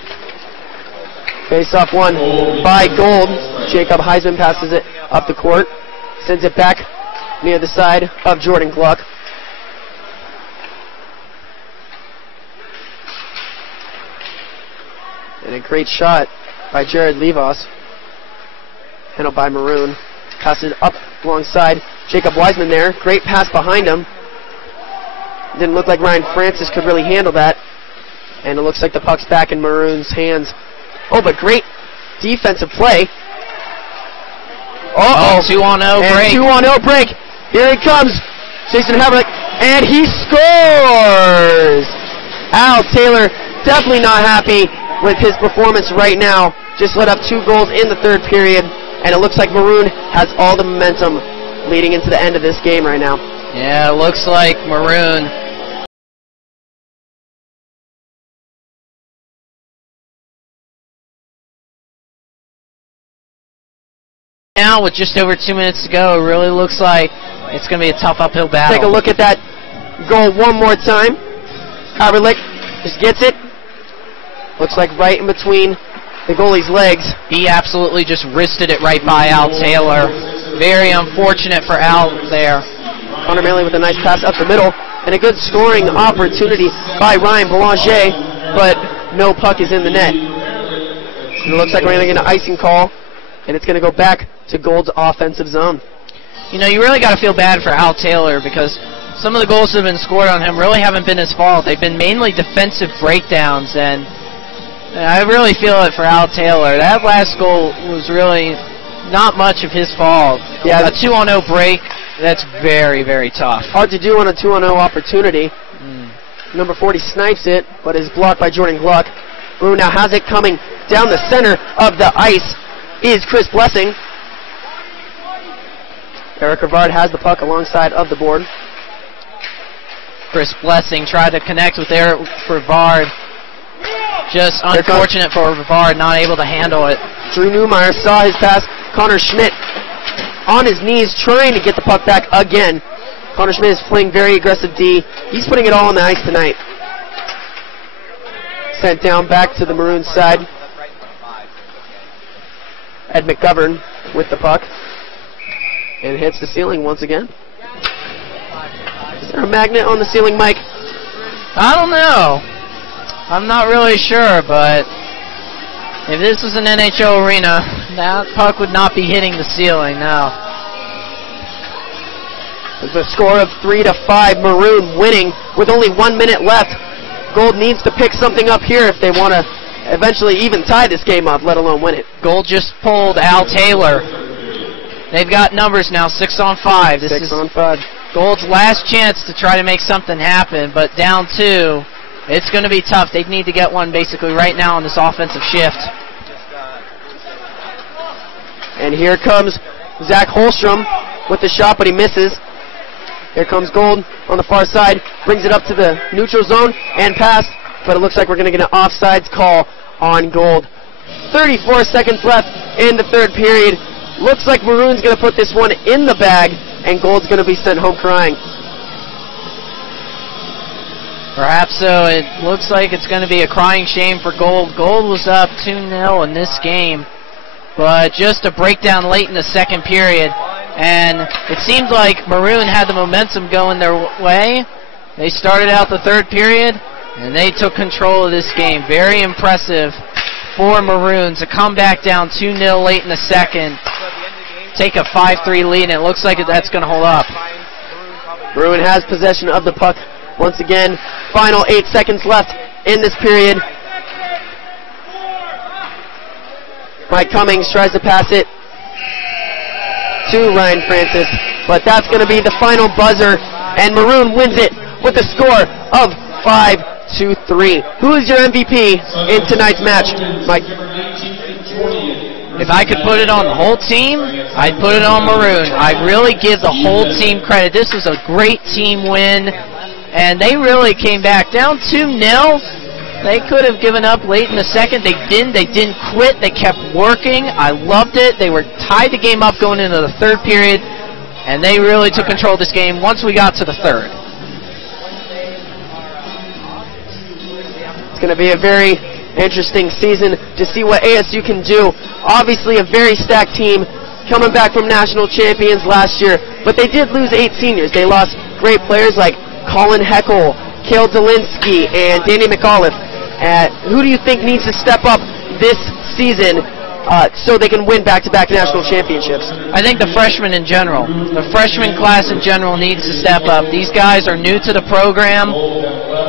Face-off won by Gold. Jacob Heisman passes it up the court, sends it back near the side of Jordan Gluck. And a great shot by Jared Levos. Handled by Maroon. Passes it up alongside Jacob Wiseman there. Great pass behind him. Didn't look like Ryan Francis could really handle that. And it looks like the puck's back in Maroon's hands. Oh, but great defensive play. Uh-oh. 2-on-0 break. 2-on-0 break. Here he comes. Jason Havlick. And he scores! Al Taylor definitely not happy with his performance right now. Just let up 2 goals in the third period. And it looks like Maroon has all the momentum leading into the end of this game right now. Yeah, it looks like Maroon now with just over 2 minutes to go. It really looks like it's going to be a tough uphill battle. Take a look at that goal one more time. Haberlick just gets it. Looks like right in between the goalie's legs. He absolutely just wristed it right by Al Taylor. Very unfortunate for Al there. Connor Maley with a nice pass up the middle, and a good scoring opportunity by Ryan Belanger, but no puck is in the net. It looks like we're going to get an icing call, and it's going to go back to Gold's offensive zone. You know, you really got to feel bad for Al Taylor because some of the goals that have been scored on him really haven't been his fault. They've been mainly defensive breakdowns, and I really feel it for Al Taylor. That last goal was really not much of his fault. Yeah, a 2-on-0 break, that's very, very tough. Hard to do on a 2-on-0 opportunity. Number 40 snipes it, but is blocked by Jordan Gluck. Maroon now has it coming down the center of the ice is Chris Blessing. Eric Rivard has the puck alongside of the board. Chris Blessing tried to connect with Eric Rivard. Just unfortunate for Rivard, not able to handle it. Drew Newmeyer saw his pass. Connor Schmidt on his knees trying to get the puck back again. Connor Schmidt is playing very aggressive D. He's putting it all on the ice tonight. Sent down back to the Maroon side. Ed McGovern with the puck. And hits the ceiling once again. Is there a magnet on the ceiling, Mike? I don't know. I'm not really sure, but if this was an NHL arena, that puck would not be hitting the ceiling now. With a score of 3-5, Maroon winning with only 1 minute left. Gold needs to pick something up here if they want to eventually even tie this game up, let alone win it. Gold just pulled Al Taylor. They've got numbers now, 6-on-5. This is 6-on-5. Gold's last chance to try to make something happen, but down 2, it's going to be tough. They need to get one basically right now on this offensive shift. And here comes Zach Holstrom with the shot, but he misses. Here comes Gold on the far side, brings it up to the neutral zone and pass, but it looks like we're going to get an offsides call on Gold. 34 seconds left in the third period. Looks like Maroon's going to put this one in the bag, and Gold's going to be sent home crying. Perhaps so. It looks like it's going to be a crying shame for Gold. Gold was up 2-0 in this game. but just a breakdown late in the second period. And it seemed like Maroon had the momentum going their way. They started out the third period, and they took control of this game. Very impressive for Maroon to come back down 2-0 late in the second, take a 5-3 lead, and it looks like that's going to hold up. Maroon has possession of the puck once again. Final 8 seconds left in this period. Mike Cummings tries to pass it to Ryan Francis, but that's going to be the final buzzer, and Maroon wins it with a score of 5-3. Who is your MVP in tonight's match, Mike? If I could put it on the whole team, I'd put it on Maroon. I'd really give the whole team credit. This was a great team win, and they really came back down 2-0. They could have given up late in the second. They didn't. They didn't quit. They kept working. I loved it. They were tied the game up going into the third period, and they really took control of this game once we got to the third. It's going to be a very interesting season to see what ASU can do. Obviously a very stacked team coming back from national champions last year, but they did lose 8 seniors. They lost great players like Colin Heckel, Cale Delinsky, and Danny McAuliffe. Who do you think needs to step up this season so they can win back-to-back national championships? I think the freshmen in general. The freshman class in general needs to step up. These guys are new to the program.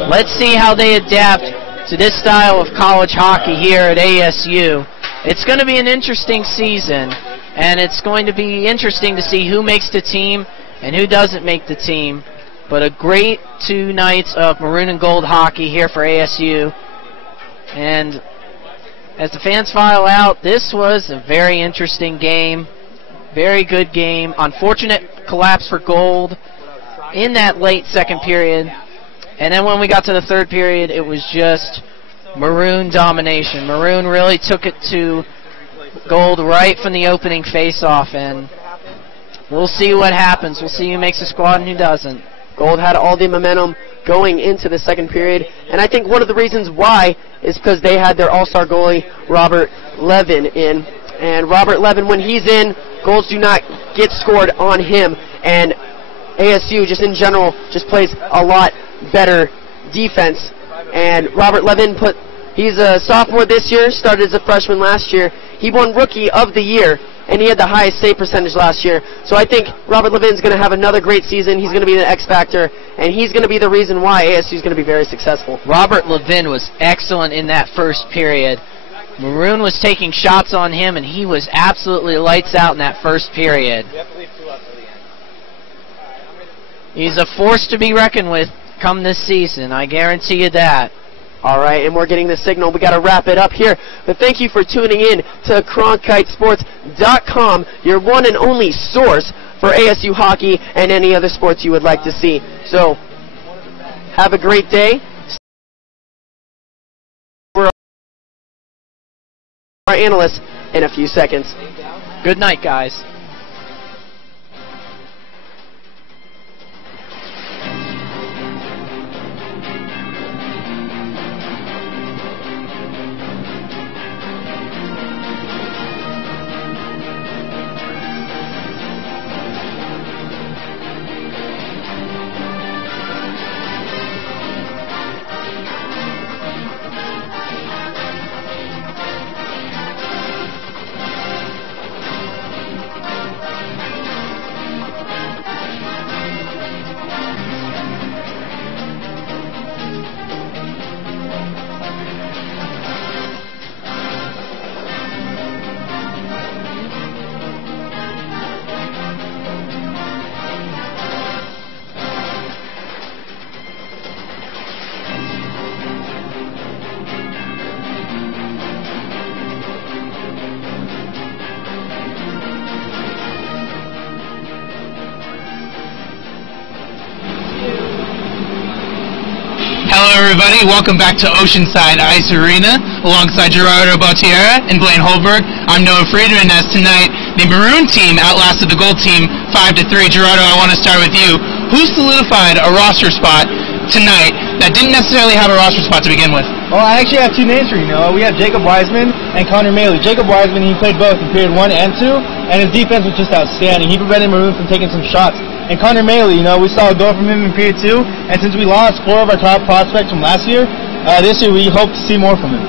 Let's see how they adapt to this style of college hockey here at ASU. It's going to be an interesting season, and it's going to be interesting to see who makes the team and who doesn't make the team. But a great 2 nights of maroon and gold hockey here for ASU. And as the fans file out, this was a very interesting game. Very good game. Unfortunate collapse for gold in that late second period. And then when we got to the third period, it was just maroon domination. Maroon really took it to gold right from the opening face-off. And we'll see what happens. We'll see who makes the squad and who doesn't. Gold had all the momentum going into the second period, and I think one of the reasons why is because they had their all-star goalie, Robert Levin, in. And Robert Levin, when he's in, goals do not get scored on him, and ASU, just in general, just plays a lot better defense. And Robert Levin he's a sophomore this year, started as a freshman last year. He won Rookie of the Year, and he had the highest save percentage last year. So I think Robert Levin's going to have another great season. He's going to be the X factor, and he's going to be the reason why ASU is going to be very successful. Robert Levin was excellent in that first period. Maroon was taking shots on him, and he was absolutely lights out in that first period. He's a force to be reckoned with come this season. I guarantee you that. All right, and we're getting the signal. We got to wrap it up here. But thank you for tuning in to CronkiteSports.com, your one and only source for ASU hockey and any other sports you would like to see. So, have a great day. We're our analysts in a few seconds. Good night, guys. Hello everybody, welcome back to Oceanside Ice Arena alongside Gerardo Bautiera and Blaine Holberg. I'm Noah Friedman, as tonight the maroon team outlasted the gold team 5-3. Gerardo, I want to start with you. Who solidified a roster spot tonight that didn't necessarily have a roster spot to begin with? Well, I actually have two names for you. We have Jacob Wiseman and Connor Maley. Jacob Wiseman, he played both in period 1 and 2, and his defense was just outstanding. He prevented Maroon from taking some shots. And Connor Maley, we saw a goal from him in period 2, and since we lost 4 of our top prospects from last year, this year we hope to see more from him.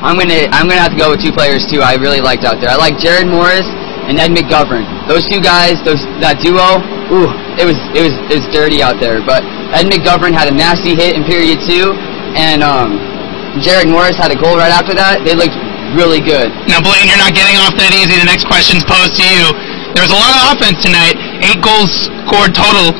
I'm gonna have to go with 2 players too. I really liked out there. I like Jared Morris and Ed McGovern. Those 2 guys, that duo. Ooh, it was dirty out there. But Ed McGovern had a nasty hit in period 2, and Jared Morris had a goal right after that. They looked really good. Now, Blaine, you're not getting off that easy. The next question's posed to you. There was a lot of offense tonight. 8 goals scored total,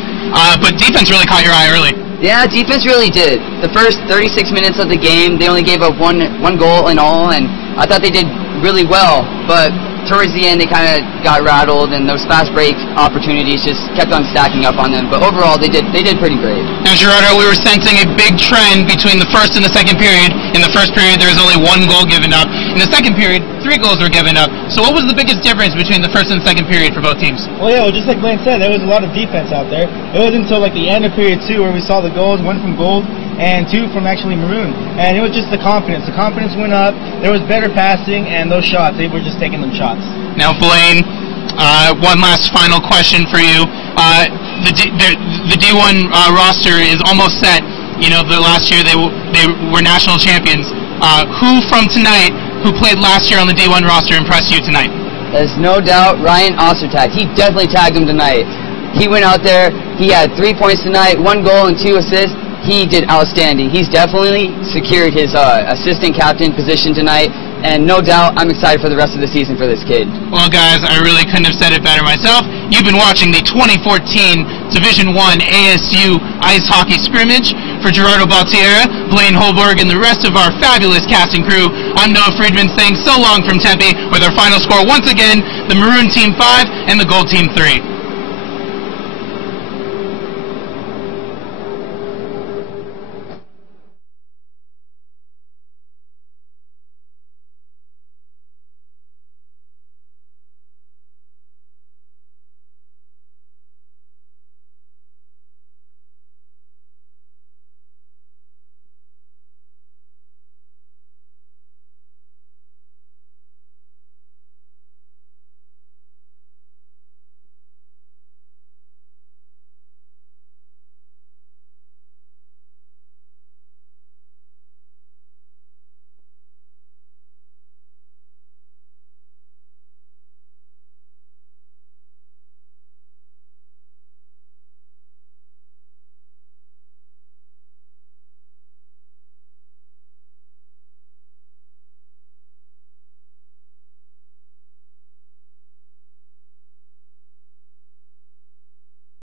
but defense really caught your eye early. Yeah, defense really did. The first 36 minutes of the game, they only gave up one goal in all, and I thought they did really well. But towards the end, they kind of got rattled, and those fast break opportunities just kept on stacking up on them. But overall, they did pretty great. Now, Gerardo, we were sensing a big trend between the first and the second period. In the first period, there was only 1 goal given up. In the second period, 3 goals were given up. So what was the biggest difference between the first and the second period for both teams? Well, yeah, just like Blaine said, there was a lot of defense out there. It wasn't until the end of period 2 where we saw the goals, 1 from Gold and 2 from actually Maroon. And it was just the confidence. The confidence went up, there was better passing, and those shots, they were just taking them shots. Now, Blaine, one last final question for you. The D1 roster is almost set. The last year they were national champions. Who from tonight, who played last year on the D1 roster, impressed you tonight? There's no doubt Ryan Ostertag. He definitely tagged him tonight. He went out there, he had 3 points tonight, 1 goal and 2 assists. He did outstanding. He's definitely secured his assistant captain position tonight. And no doubt, I'm excited for the rest of the season for this kid. Well, guys, I really couldn't have said it better myself. You've been watching the 2014 Division I ASU Ice Hockey Scrimmage. For Gerardo Baltierra, Blaine Holberg, and the rest of our fabulous cast and crew, I'm Noah Friedman saying so long from Tempe with our final score once again, the Maroon Team 5 and the Gold Team 3.